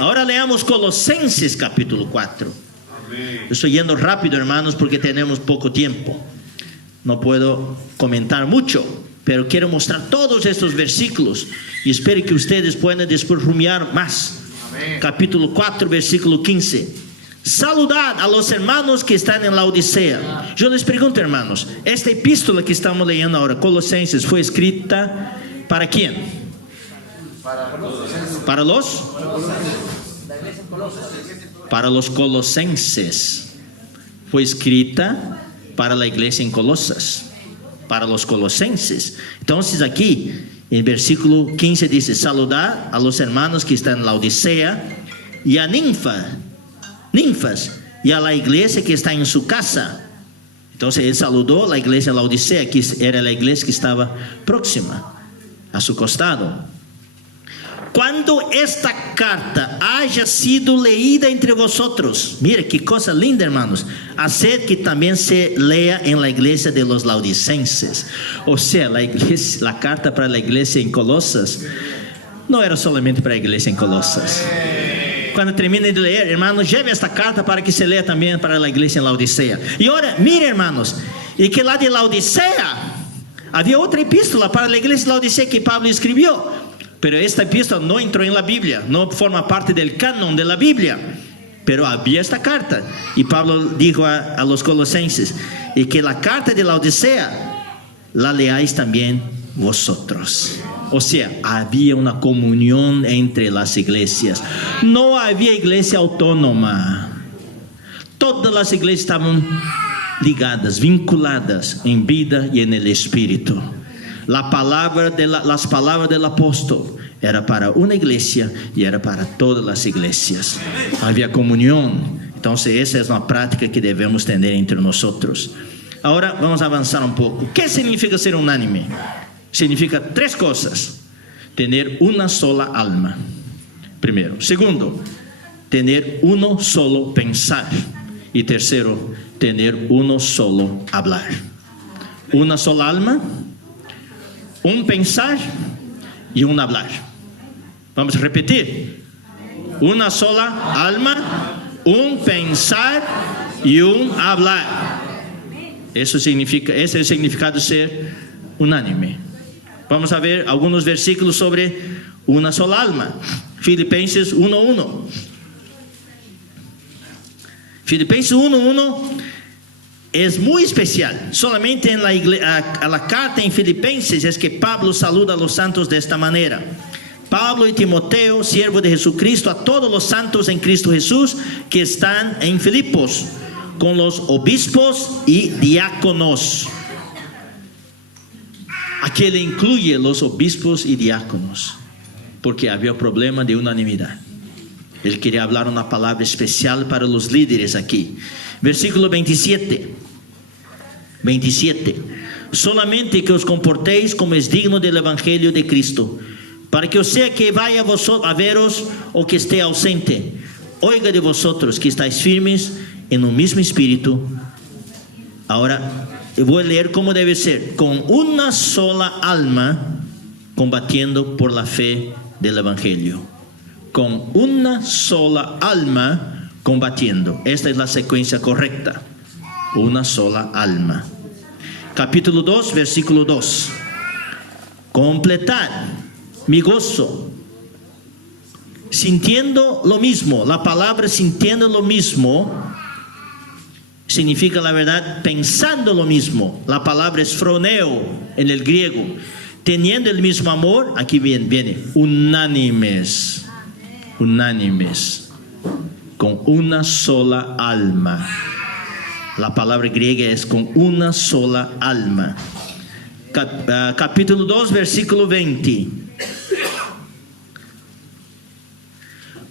Ahora leamos Colosenses capítulo 4. Estoy yendo rápido, hermanos, porque tenemos poco tiempo. No puedo comentar mucho, pero quiero mostrar todos estos versículos y espero que ustedes puedan después rumiar más. Amén. Capítulo 4, versículo 15. Saludad a los hermanos que están en la Odisea. Yo les pregunto, hermanos, esta epístola que estamos leyendo ahora, Colosenses, ¿fue escrita para quién? Para los colosenses. Fue escrita para la iglesia en Colosas, para los colosenses. Entonces aquí en versículo 15 dice: saludad a los hermanos que están en la Odisea y a ninfas y a la iglesia que está en su casa. Entonces él saludó a la iglesia en la Odisea, que era la iglesia que estaba próxima a su costado. Cuando esta carta haya sido leída entre vosotros, mire qué cosa linda, hermanos, haced que también se lea en la iglesia de los laodicenses. O sea, la carta para la iglesia en Colosas no era solamente para la iglesia en Colosas. Cuando termine de leer, hermanos, lleve esta carta para que se lea también para la iglesia en Laodicea. Y ahora, mire, hermanos, y que la de Laodicea, había otra epístola para la iglesia de Laodicea que Pablo escribió. Pero esta epístola no entró en la Biblia, no forma parte del canon de la Biblia. Pero había esta carta. Y Pablo dijo a los colosenses: y que la carta de la Odisea la leáis también vosotros. O sea, había una comunión entre las iglesias. No había iglesia autónoma. Todas las iglesias estaban ligadas, vinculadas en vida y en el Espíritu. Las palabras del apóstol era para una iglesia y era para todas las iglesias. Había comunión. Entonces esa es una práctica que debemos tener entre nosotros. Ahora vamos a avanzar un poco. ¿Qué significa ser unánime? Significa 3 cosas: tener una sola alma, primero. Segundo, tener uno solo pensar. Y tercero, tener uno solo hablar. Una sola alma, un pensar y un hablar. Vamos a repetir: una sola alma, un pensar y un hablar. Ese es el significado de ser unánime. Vamos a ver algunos versículos sobre una sola alma. Filipenses 1:1. Filipenses 1:1 es muy especial. Solamente en la carta en Filipenses es que Pablo saluda a los santos de esta manera: Pablo y Timoteo, siervo de Jesucristo, a todos los santos en Cristo Jesús que están en Filipos, con los obispos y diáconos. Aquí le incluye los obispos y diáconos, porque había problema de unanimidad. Él quería hablar una palabra especial para los líderes aquí. Versículo 27. Solamente que os comportéis como es digno del evangelio de Cristo, para que o sea que vaya a veros o que esté ausente, oiga de vosotros que estáis firmes en un mismo espíritu. Ahora voy a leer cómo debe ser. Con una sola alma, combatiendo por la fe del Evangelio. Con una sola alma, combatiendo. Esta es la secuencia correcta. Una sola alma. Capítulo 2, versículo 2. Completad mi gozo, sintiendo lo mismo. La palabra sintiendo lo mismo significa, la verdad, pensando lo mismo. La palabra es phroneo en el griego. Teniendo el mismo amor, aquí viene, unánimes. Unánimes. Con una sola alma. La palabra griega es con una sola alma. Capítulo 2, versículo 20.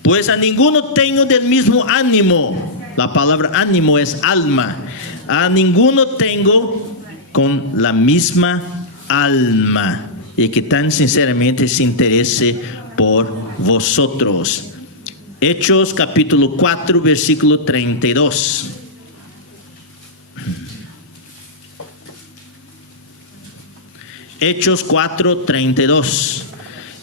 Pues a ninguno tengo del mismo ánimo. La palabra ánimo es alma. A ninguno tengo con la misma alma. Y que tan sinceramente se interese por vosotros. Hechos capítulo 4, versículo 32. Hechos 4, 32.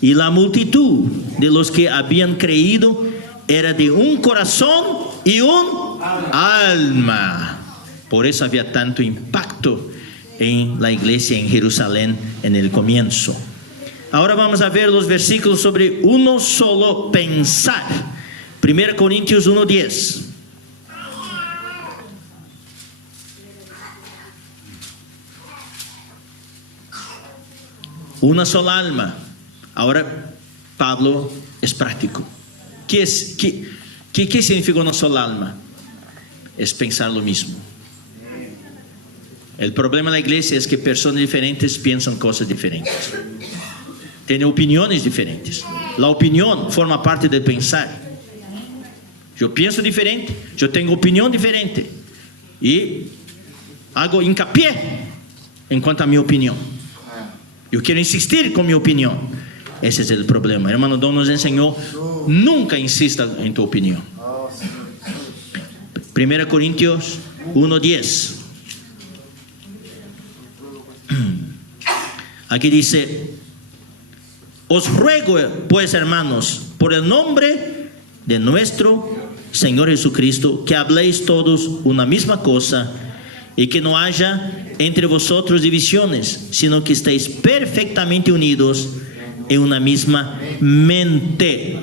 Y la multitud de los que habían creído era de un corazón y un alma. Por eso había tanto impacto en la iglesia en Jerusalén en el comienzo. Ahora vamos a ver los versículos sobre uno solo pensar. 1 Corintios 1:10. Una sola alma. Ahora Pablo es práctico. ¿Qué significa una sola alma? Es pensar lo mismo. El problema de la iglesia es que personas diferentes piensan cosas diferentes. Tienen opiniones diferentes. La opinión forma parte del pensar. Yo pienso diferente, yo tengo opinión diferente. Y hago hincapié en cuanto a mi opinión. Yo quiero insistir con mi opinión. Ese es el problema. Hermano Don nos enseñó, nunca insista en tu opinión. 1 Corintios 1:10. Aquí dice: os ruego pues, hermanos, por el nombre de nuestro Señor Jesucristo, que habléis todos una misma cosa, y que no haya entre vosotros divisiones, sino que estéis perfectamente unidos en una misma mente.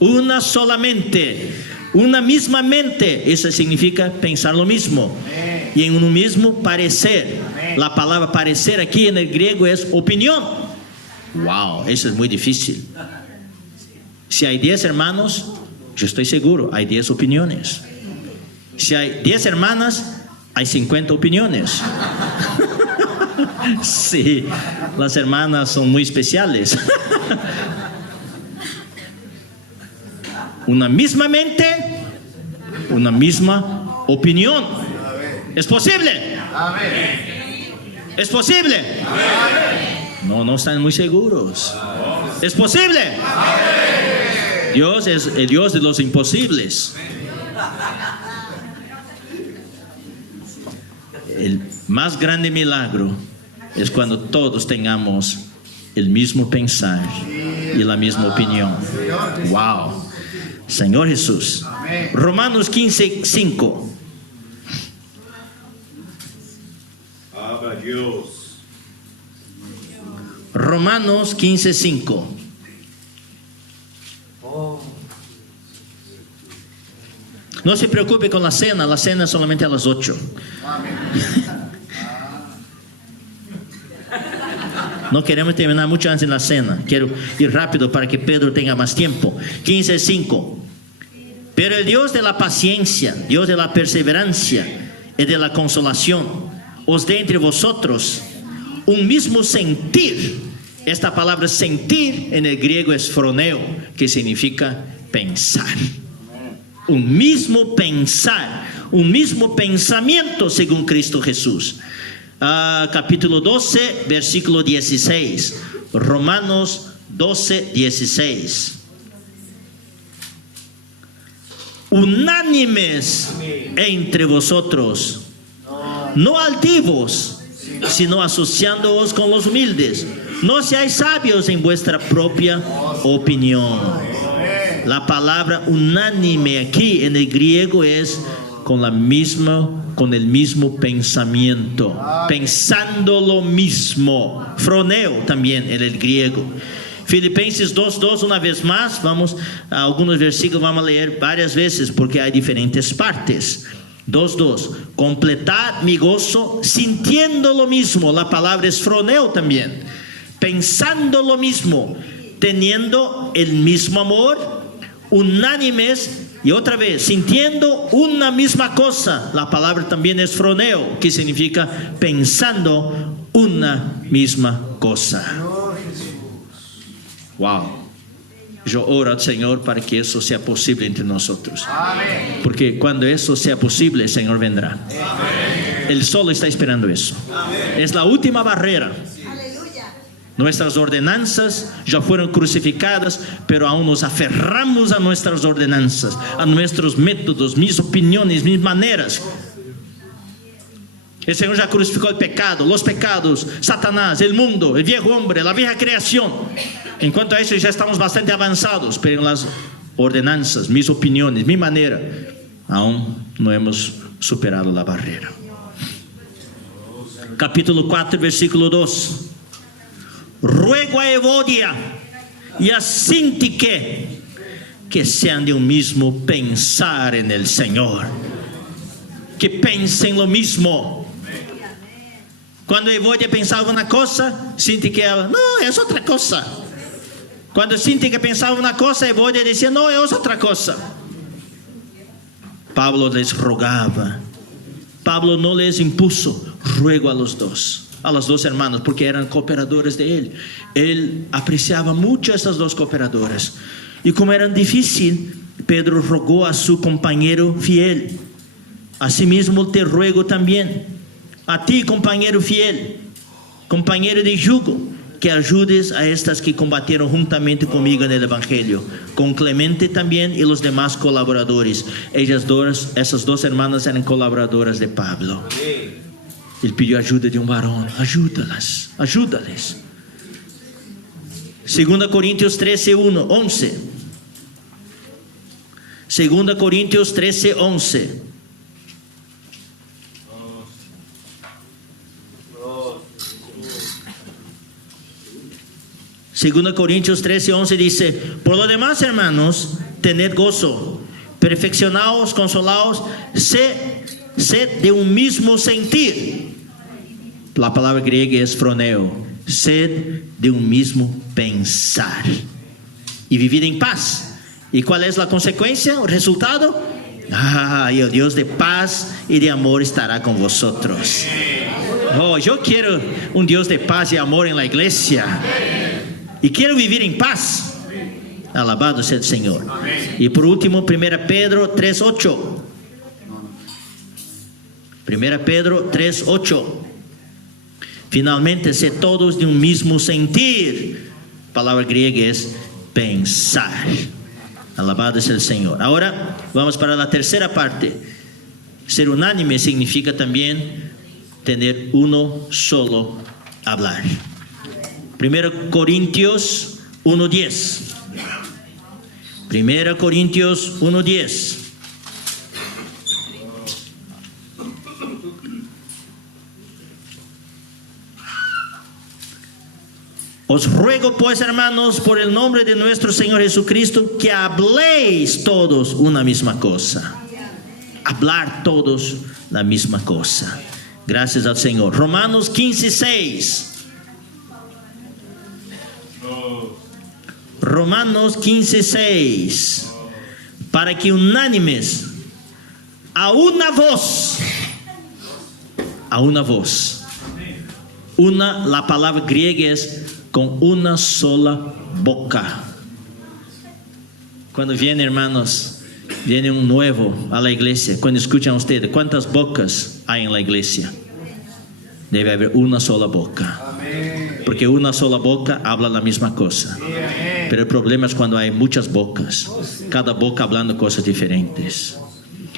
Una sola mente, una misma mente. Eso significa pensar lo mismo. Y en un mismo parecer. La palabra parecer aquí en el griego es opinión. Wow, eso es muy difícil. Si hay 10 hermanos, yo estoy seguro, hay 10 opiniones. Si hay 10 hermanas, hay 50 opiniones. Sí, las hermanas son muy especiales. Una misma mente, una misma opinión. ¿Es posible? ¿Es posible? No están muy seguros. ¿Es posible? Dios es el Dios de los imposibles. El más grande milagro es cuando todos tengamos el mismo pensar y la misma opinión. Wow. Señor Jesús. Romanos 15:5. Romanos 15:5. No se preocupe con la cena es solamente a las 8. No queremos terminar mucho antes de la cena. Quiero ir rápido para que Pedro tenga más tiempo. 15:5. Pero el Dios de la paciencia, Dios de la perseverancia y de la consolación, os dé entre vosotros un mismo sentir. Esta palabra sentir en el griego es phroneo, que significa pensar. Un mismo pensar, un mismo pensamiento según Cristo Jesús. Capítulo 12, versículo 16. Romanos 12:16. Unánimes entre vosotros no altivos, sino asociándoos con los humildes. No seáis sabios en vuestra propia opinión. La palabra unánime aquí en el griego es con el mismo pensamiento, pensando lo mismo. Froneo también en el griego. Filipenses 2:2, una vez más, vamos a algunos versículos, vamos a leer varias veces porque hay diferentes partes. 2:2, completad mi gozo sintiendo lo mismo. La palabra es froneo también, pensando lo mismo, teniendo el mismo amor, unánimes, y otra vez, sintiendo una misma cosa. La palabra también es froneo, que significa pensando una misma cosa. Wow. Yo oro al Señor para que eso sea posible entre nosotros. Amén. Porque cuando eso sea posible, el Señor vendrá. Amén. Él solo está esperando eso. Amén. Es la última barrera. Nuestras ordenanzas ya fueron crucificadas, pero aún nos aferramos a nuestras ordenanzas, a nuestros métodos, mis opiniones, mis maneras. El Señor ya crucificó el pecado, los pecados, Satanás, el mundo, el viejo hombre, la vieja creación. En cuanto a eso ya estamos bastante avanzados, pero en las ordenanzas, mis opiniones, mi manera, aún no hemos superado la barrera. Capítulo 4, versículo 2. Ruego a Evodia y a Sintique que sean de un mismo pensar en el Señor, que piensen lo mismo. Cuando Evodia pensaba una cosa, Sintique no, es otra cosa. Cuando Sintique pensaba una cosa, Evodia decía no, es otra cosa. Pablo les rogaba. Pablo no les impuso, ruego a los dos. A los dos hermanos, porque eran cooperadores de él. Él apreciaba mucho a estas dos cooperadoras. Y como eran difíciles, Pedro rogó a su compañero fiel: asimismo te ruego también, a ti, compañero fiel, compañero de yugo, que ayudes a estas que combatieron juntamente conmigo en el Evangelio, con Clemente también y los demás colaboradores. Esas dos hermanas eran colaboradoras de Pablo. Él pidió ayuda de un varón. Ayúdales. 2 Corintios 11. 2 Corintios 11. Segunda Corintios 11 dice: por lo demás, hermanos, tened gozo, perfeccionaos, consolaos, sed de un mismo sentir. La palabra griega es froneo. Sed de un mismo pensar y vivir en paz. ¿Y cuál es la consecuencia? ¿El resultado? Y el Dios de paz y de amor estará con vosotros. Yo quiero un Dios de paz y amor en la iglesia. Y quiero vivir en paz. Alabado sea el Señor. Y por último, 1 Pedro 3:8. 1 Pedro 3:8. Finalmente, sed todos de un mismo sentir. La palabra griega es pensar. Alabado sea el Señor. Ahora vamos para la tercera parte. Ser unánime significa también tener uno solo hablar. 1 Corintios 1:10. 1 Corintios 1:10. Os ruego pues, hermanos, por el nombre de nuestro Señor Jesucristo, que habléis todos una misma cosa. Hablar todos la misma cosa. Gracias al Señor. Romanos 15:6. Romanos 15:6. Para que unánimes, a una voz. La palabra griega es con una sola boca. Cuando vienen, hermanos, viene un nuevo a la iglesia. Cuando escuchan a ustedes, ¿cuántas bocas hay en la iglesia? Debe haber una sola boca. Porque una sola boca habla la misma cosa. Pero el problema es cuando hay muchas bocas, cada boca hablando cosas diferentes.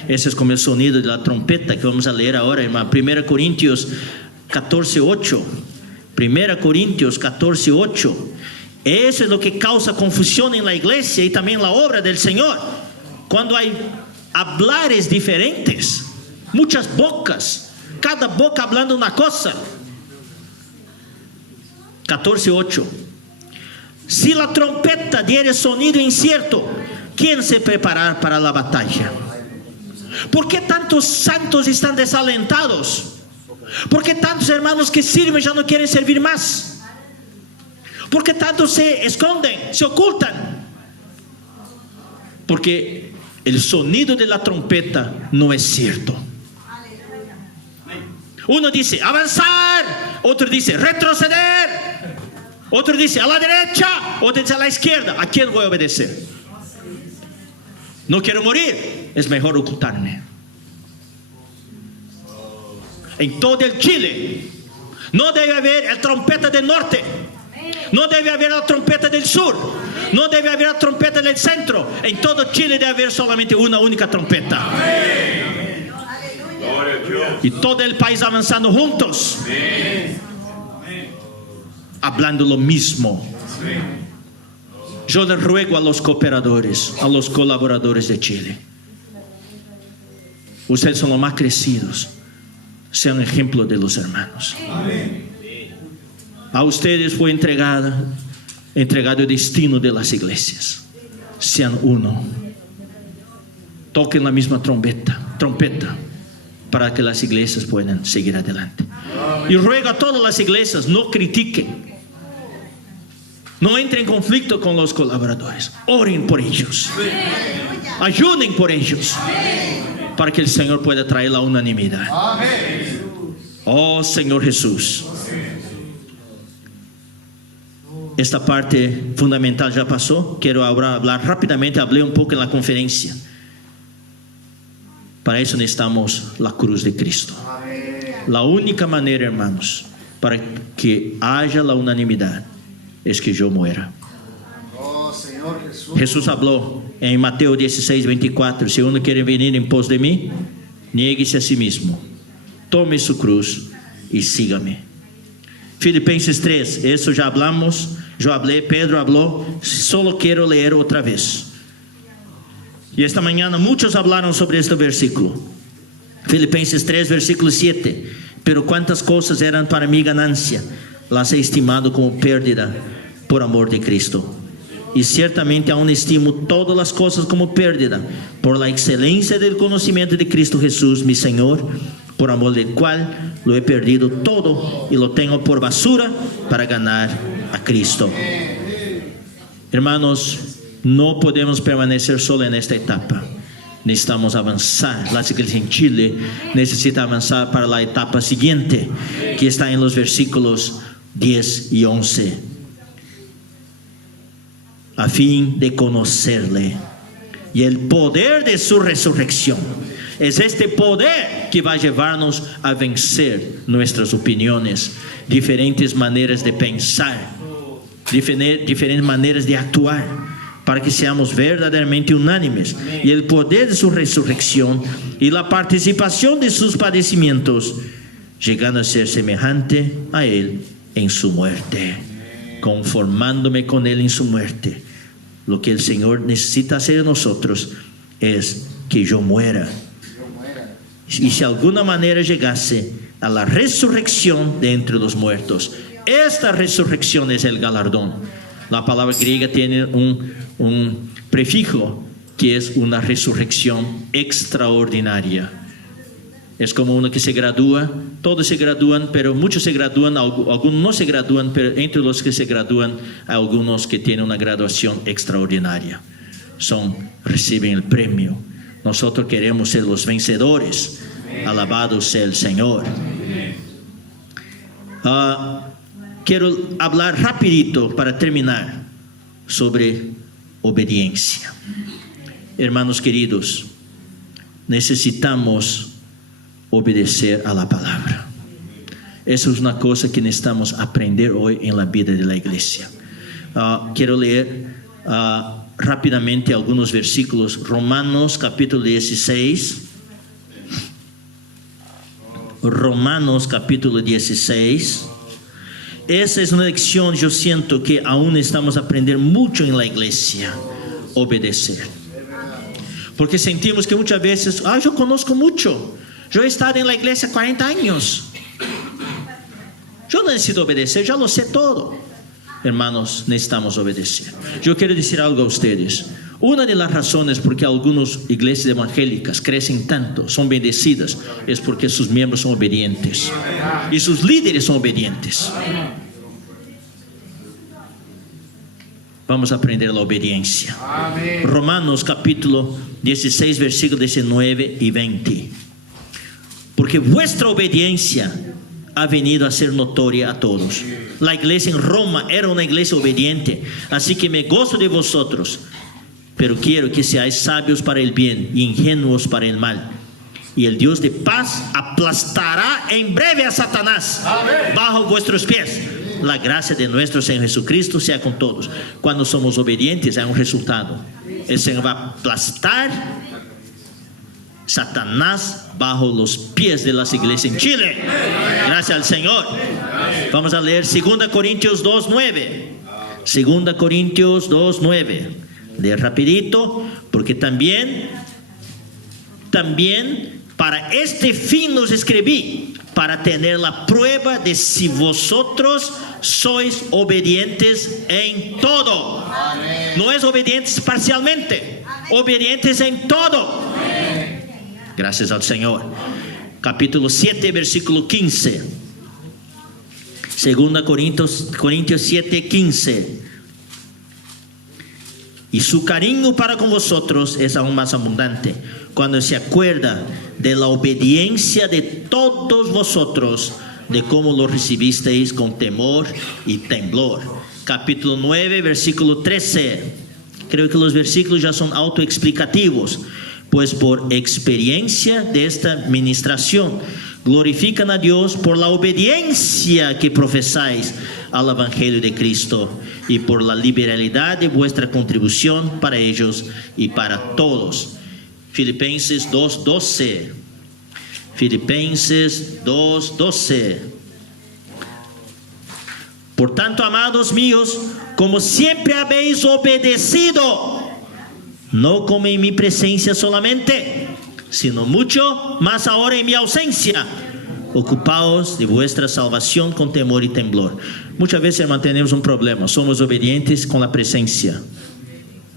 Ese es como el sonido de la trompeta que vamos a leer ahora, hermano. 1 Corintios 14:8. 1 Corintios 14:8. Eso es lo que causa confusión en la iglesia y también en la obra del Señor. Cuando hay hablares diferentes, muchas bocas, cada boca hablando una cosa. 14:8. Si la trompeta diere sonido incierto, ¿quién se preparará para la batalla? ¿Por qué tantos santos están desalentados? ¿Por qué tantos hermanos que sirven ya no quieren servir más? ¿Por qué tantos se esconden, se ocultan? Porque el sonido de la trompeta no es cierto. Uno dice avanzar, otro dice retroceder, otro dice a la derecha, otro dice a la izquierda. ¿A quién voy a obedecer? No quiero morir, es mejor ocultarme. En todo el Chile no debe haber el trompeta del norte, no debe haber la trompeta del sur, no debe haber la trompeta del centro. En todo Chile debe haber solamente una única trompeta. Y todo el país avanzando juntos, hablando lo mismo. Yo les ruego a los cooperadores, a los colaboradores de Chile, ustedes son los más crecidos, sean ejemplo de los hermanos. A ustedes fue entregado el destino de las iglesias. Sean uno, toquen la misma trompeta para que las iglesias puedan seguir adelante. Y ruego a todas las iglesias, no critiquen, no entren en conflicto con los colaboradores, oren por ellos, ayuden por ellos, para que el Señor pueda traer la unanimidad. Oh Señor Jesús, esta parte fundamental ya pasó. Quiero ahora hablar rápidamente. Hablé un poco en la conferencia. Para eso necesitamos la cruz de Cristo. La única manera, hermanos, para que haya la unanimidad es que yo muera. Jesús habló en Mateo 16:24: si uno quiere venir en pos de mí, niéguese a sí mismo, tome su cruz y sígame. Filipenses 3, eso ya hablamos, yo hablé, Pedro habló, solo quiero leer otra vez. Y esta mañana muchos hablaron sobre este versículo. Filipenses 3, versículo 7. Pero cuántas cosas eran para mi ganancia, las he estimado como pérdida por amor de Cristo. Y ciertamente aún estimo todas las cosas como pérdida por la excelencia del conocimiento de Cristo Jesús, mi Señor, por amor del cual lo he perdido todo y lo tengo por basura para ganar a Cristo. Hermanos, no podemos permanecer solo en esta etapa. Necesitamos avanzar. La iglesia en Chile necesita avanzar para la etapa siguiente, que está en los versículos 10 y 11. A fin de conocerle y el poder de su resurrección. Es este poder que va a llevarnos a vencer nuestras opiniones, diferentes maneras de pensar, diferentes maneras de actuar, para que seamos verdaderamente unánimes. Y el poder de su resurrección y la participación de sus padecimientos, llegando a ser semejante a Él en su muerte, conformándome con Él en su muerte. Lo que el Señor necesita hacer en nosotros es que yo muera. Y si de alguna manera llegase a la resurrección de entre los muertos, esta resurrección es el galardón. La palabra griega tiene un prefijo que es una resurrección extraordinaria. Es como uno que se gradúa, todos se gradúan, pero muchos se gradúan, algunos no se gradúan, pero entre los que se gradúan hay algunos que tienen una graduación extraordinaria. Reciben el premio. Nosotros queremos ser los vencedores. Alabado sea el Señor. Quiero hablar rapidito para terminar sobre obediencia. Hermanos queridos, necesitamos obedecer a la palabra. Eso es una cosa que necesitamos aprender hoy en la vida de la iglesia. Quiero leer rápidamente algunos versículos. Romanos capítulo 16, Romanos capítulo 16. Esa es una lección, yo siento que aún estamos aprendiendo mucho en la iglesia, obedecer. Porque sentimos que muchas veces, yo conozco mucho, yo he estado en la iglesia 40 años, yo no necesito obedecer, ya lo sé todo. Hermanos, necesitamos obedecer. Yo quiero decir algo a ustedes. Una de las razones por que algunas iglesias evangélicas crecen tanto, son bendecidas, es porque sus miembros son obedientes y sus líderes son obedientes. Vamos a aprender la obediencia. Romanos capítulo 16, versículos 19 y 20. Porque vuestra obediencia ha venido a ser notoria a todos. La iglesia en Roma era una iglesia obediente, así que me gozo de vosotros. Pero quiero que seáis sabios para el bien y ingenuos para el mal. Y el Dios de paz aplastará en breve a Satanás bajo vuestros pies. La gracia de nuestro Señor Jesucristo sea con todos. Cuando somos obedientes hay un resultado. El Señor va a aplastar Satanás bajo los pies de las iglesias en Chile. Gracias al Señor. Vamos a leer 2 Corintios 2:9. 2 Corintios 2:9. Leer rapidito, porque también para este fin los escribí, para tener la prueba de si vosotros sois obedientes en todo. No es obedientes parcialmente, obedientes en todo. Gracias al Señor. Capítulo 7, versículo 15. 2 Corintios 7, 15. Y su cariño para con vosotros es aún más abundante cuando se acuerda de la obediencia de todos vosotros, de cómo lo recibisteis con temor y temblor. Capítulo 9, versículo 13. Creo que los versículos ya son autoexplicativos. Pues por experiencia de esta ministración glorifican a Dios por la obediencia que profesáis al Evangelio de Cristo y por la liberalidad de vuestra contribución para ellos y para todos. Filipenses 2:12. Filipenses 2:12. Por tanto, amados míos, como siempre habéis obedecido, no como en mi presencia solamente, sino mucho más ahora en mi ausencia, ocupaos de vuestra salvación con temor y temblor. Muchas veces mantenemos un problema, somos obedientes con la presencia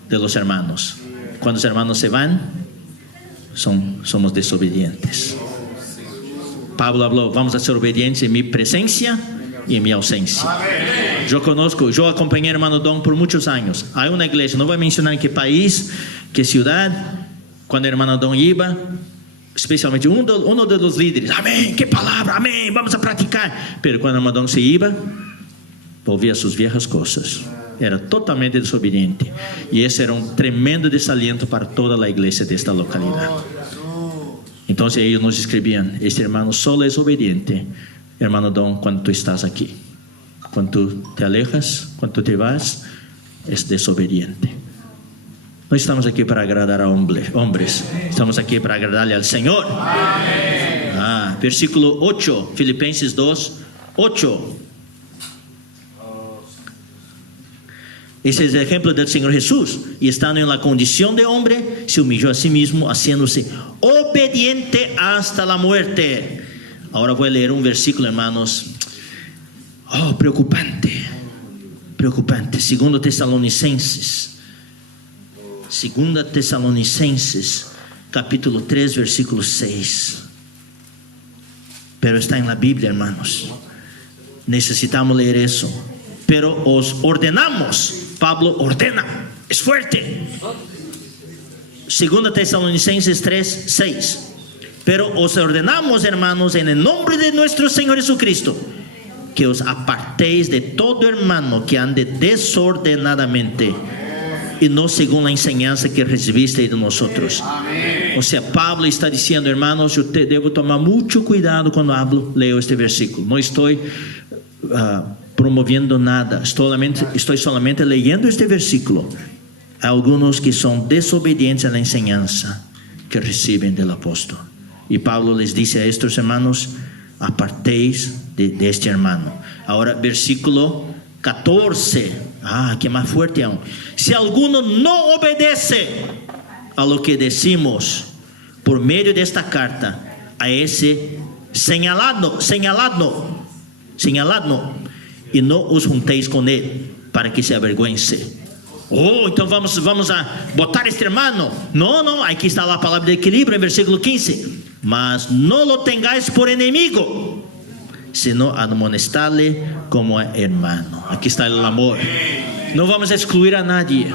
de los hermanos. Cuando los hermanos se van, somos desobedientes. Pablo habló, vamos a ser obedientes en mi presencia y en mi ausencia. Yo acompañé al hermano Don por muchos años. Hay una iglesia, no voy a mencionar en qué país, qué ciudad, cuando el hermano Don iba, especialmente uno de los líderes, amén, qué palabra, amén, vamos a practicar. Pero cuando el hermano Don se iba, volvía a sus viejas cosas. Era totalmente desobediente. Y ese era un tremendo desaliento para toda la iglesia de esta localidad. Entonces ellos nos escribían, este hermano solo es obediente, hermano Don, cuando tú estás aquí. Cuando tú te alejas, cuando tú te vas, es desobediente. No estamos aquí para agradar a hombres, estamos aquí para agradarle al Señor. Versículo 8, Filipenses 2:8. Ese es el ejemplo del Señor Jesús. Y estando en la condición de hombre, se humilló a sí mismo, haciéndose obediente hasta la muerte. Ahora voy a leer un versículo, hermanos. Preocupante. 2 Tesalonicenses, capítulo 3, versículo 6. Pero está en la Biblia, hermanos. Necesitamos leer eso. Pero os ordenamos, Pablo ordena, es fuerte. 2 Tesalonicenses 3, 6. Pero os ordenamos, hermanos, en el nombre de nuestro Señor Jesucristo, que os apartéis de todo hermano que ande desordenadamente y no según la enseñanza que recibisteis de nosotros. O sea, Pablo está diciendo, hermanos, yo debo tomar mucho cuidado cuando leo este versículo. No estoy promoviendo nada, estoy solamente leyendo este versículo. Hay algunos que son desobedientes a la enseñanza que reciben del apóstol. Y Pablo les dice a estos hermanos, apartéis de este hermano. Ahora, versículo 14. Que más fuerte aún. Si alguno no obedece a lo que decimos por medio de esta carta, a ese señaladlo, y no os juntéis con él para que se avergüence. Então vamos a botar este hermano. No, aquí está la palabra de equilibrio en versículo 15. Mas no lo tengáis por enemigo, sino amonestadle como hermano. Aquí está el amor. No vamos a excluir a nadie.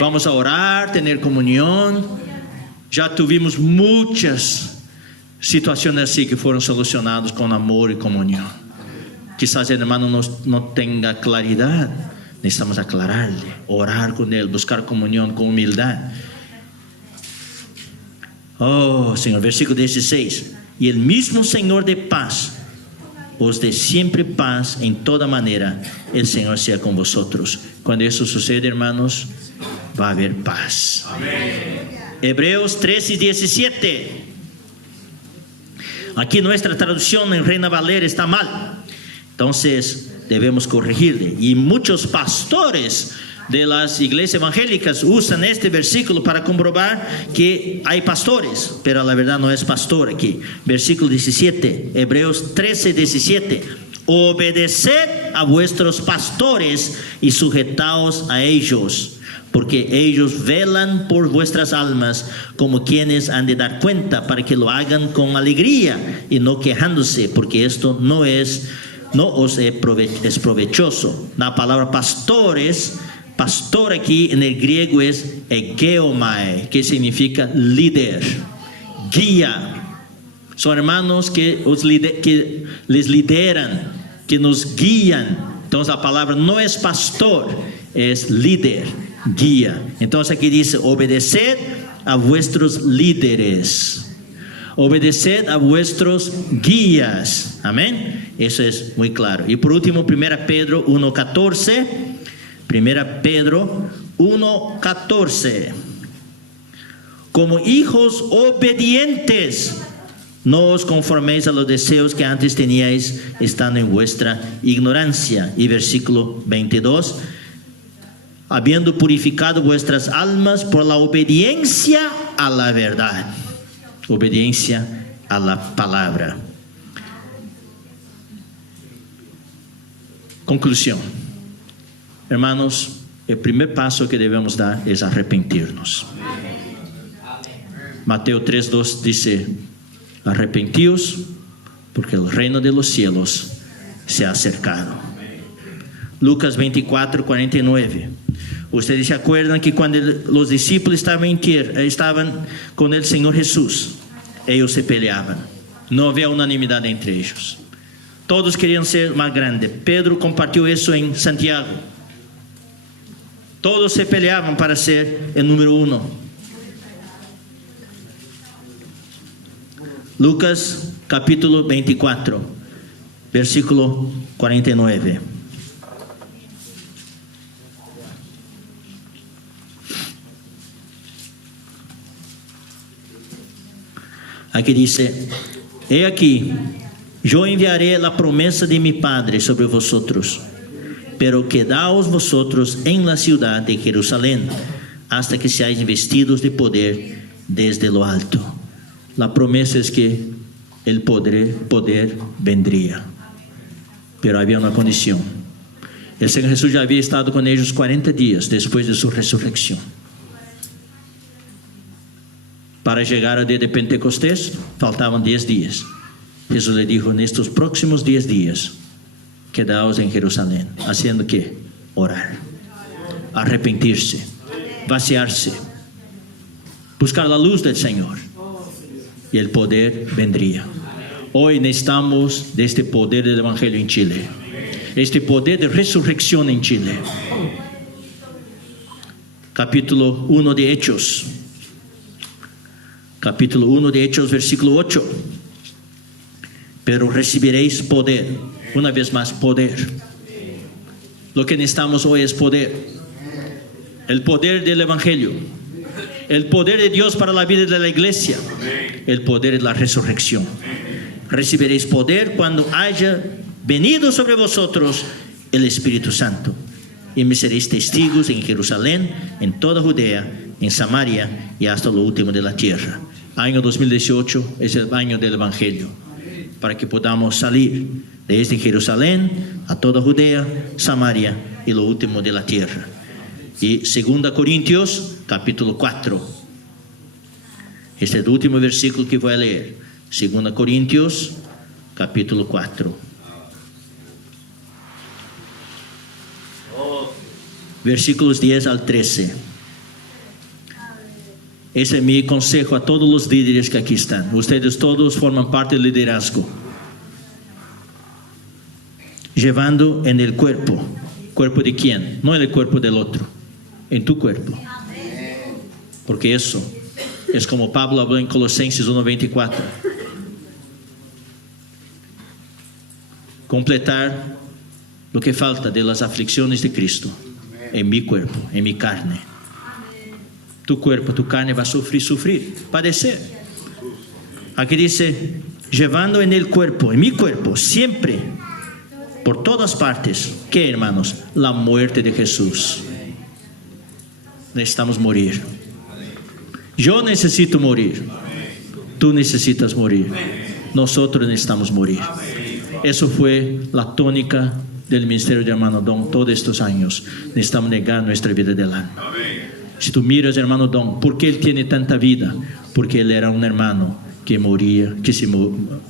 Vamos a orar, tener comunión. Ya tuvimos muchas situaciones así que fueron solucionadas con amor y comunión. Quizás el hermano no tenga claridad. Necesitamos aclararle, orar con él, buscar comunión con humildad. Señor, versículo 16. Y el mismo Señor de paz os dé siempre paz en toda manera. El Señor sea con vosotros. Cuando eso sucede, hermanos, va a haber paz. Amén. Hebreos 13:17. Aquí nuestra traducción en Reina Valera está mal. Entonces debemos corregirle. Y muchos pastores de las iglesias evangélicas usan este versículo para comprobar que hay pastores, pero la verdad no es pastor aquí. Versículo 17, Hebreos 13:17. Obedeced a vuestros pastores y sujetaos a ellos, porque ellos velan por vuestras almas, como quienes han de dar cuenta, para que lo hagan con alegría y no quejándose, porque esto no os es provechoso. La palabra pastor aquí en el griego es egeomai, que significa líder, guía. Son hermanos que les lideran, que nos guían. Entonces la palabra no es pastor, es líder, guía. Entonces aquí dice: obedeced a vuestros líderes, obedeced a vuestros guías. Amén. Eso es muy claro. Y por último, 1 Pedro 1:14. 1 Pedro 1:14. Como hijos obedientes, no os conforméis a los deseos que antes teníais, estando en vuestra ignorancia. Y versículo 22. Habiendo purificado vuestras almas por la obediencia a la verdad. Obediencia a la palabra. Conclusión. Hermanos, el primer paso que debemos dar es arrepentirnos. Mateo 3:2 dice: arrepentíos, porque el reino de los cielos se ha acercado. Lucas 24:49. Ustedes se acuerdan que cuando los discípulos estaban con el Señor Jesús, ellos se peleaban. No había unanimidad entre ellos. Todos querían ser más grandes. Pedro compartió eso en Santiago. Todos se peleaban para ser el número 1. Lucas capítulo 24, versículo 49. Aquí dice: he aquí, yo enviaré la promesa de mi Padre sobre vosotros, pero quedaos vosotros en la ciudad de Jerusalén, hasta que seáis vestidos de poder desde lo alto. La promesa es que el poder vendría, pero había una condición. El Señor Jesús ya había estado con ellos 40 días después de su resurrección. Para llegar al día de Pentecostés faltaban 10 días. Jesús le dijo: en estos próximos 10 días quedaos en Jerusalén. ¿Haciendo qué? Orar, arrepentirse, vaciarse, buscar la luz del Señor, y el poder vendría. Hoy necesitamos de este poder del Evangelio en Chile, este poder de resurrección en Chile. Capítulo 1 de Hechos. Capítulo 1 de Hechos, versículo 8. Pero recibiréis poder. Una vez más, poder. Lo que necesitamos hoy es poder. El poder del Evangelio. El poder de Dios para la vida de la iglesia. El poder de la resurrección. recibiréis poder cuando haya venido sobre vosotros el Espíritu Santo. Y me seréis testigos en Jerusalén, en toda Judea, en Samaria y hasta lo último de la tierra. Año 2018 es el año del Evangelio, para que podamos salir desde Jerusalén a toda Judea, Samaria y lo último de la tierra. Y 2 Corintios capítulo 4. Este es el último versículo que voy a leer. 2 Corintios capítulo 4. Versículos 10 al 13. Ese es mi consejo a todos los líderes que aquí están. Ustedes todos forman parte del liderazgo. Llevando en el cuerpo. ¿Cuerpo de quién? No en el cuerpo del otro. En tu cuerpo. Porque eso es como Pablo habló en Colosenses 1:24. Completar lo que falta de las aflicciones de Cristo. En mi cuerpo, en mi carne. Tu cuerpo, tu carne va a sufrir, padecer. Aquí dice, llevando en el cuerpo, en mi cuerpo, siempre, por todas partes, ¿qué, hermanos? La muerte de Jesús. Necesitamos morir. Yo necesito morir. Tú necesitas morir. Nosotros necesitamos morir. Eso fue la tónica del ministerio de hermano Don todos estos años. Necesitamos negar nuestra vida del alma. Si tú miras, hermano Don, ¿por qué él tiene tanta vida? Porque él era un hermano que moría,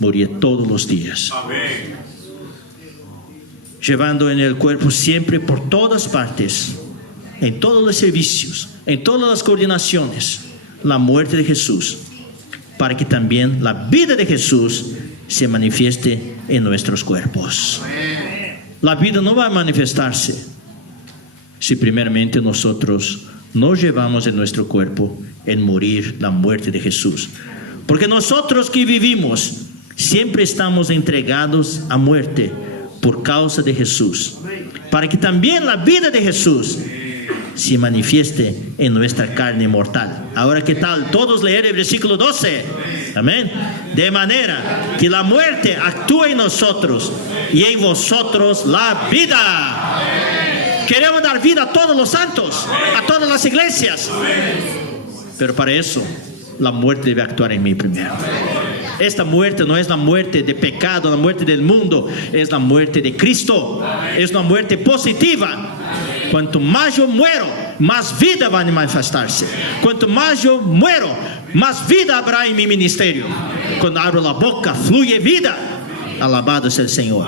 moría todos los días. Amén. Llevando en el cuerpo siempre por todas partes, en todos los servicios, en todas las coordinaciones, la muerte de Jesús, para que también la vida de Jesús se manifieste en nuestros cuerpos. La vida no va a manifestarse si primeramente nosotros no llevamos en nuestro cuerpo en morir la muerte de Jesús. Porque nosotros que vivimos siempre estamos entregados a muerte por causa de Jesús, para que también la vida de Jesús se manifieste en nuestra carne mortal. Ahora, ¿qué tal? Todos leer el versículo 12. Amén. De manera que la muerte actúa en nosotros y en vosotros la vida. Queremos dar vida a todos los santos, a todas las iglesias. Pero para eso, la muerte debe actuar en mí primero. Esta muerte no es la muerte de pecado, la muerte del mundo, es la muerte de Cristo. Es una muerte positiva. Cuanto más yo muero, más vida va a manifestarse. Cuanto más yo muero, más vida habrá en mi ministerio. Cuando abro la boca, fluye vida. Alabado sea el Señor.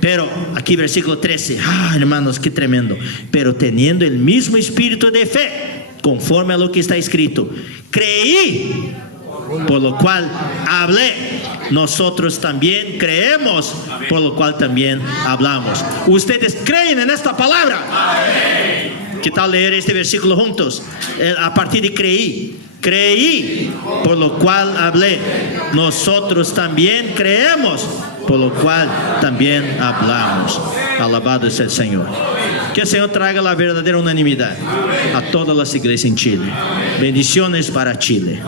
Pero aquí versículo 13, hermanos, qué tremendo. Pero teniendo el mismo espíritu de fe, conforme a lo que está escrito, creí, por lo cual hablé. Nosotros también creemos, por lo cual también hablamos. ¿Ustedes creen en esta palabra? ¿Qué tal leer este versículo juntos? A partir de creí, por lo cual hablé. Nosotros también creemos, por lo cual también hablamos. Alabado sea el Señor. Que el Señor traiga la verdadera unanimidad a todas las iglesias en Chile. Bendiciones para Chile.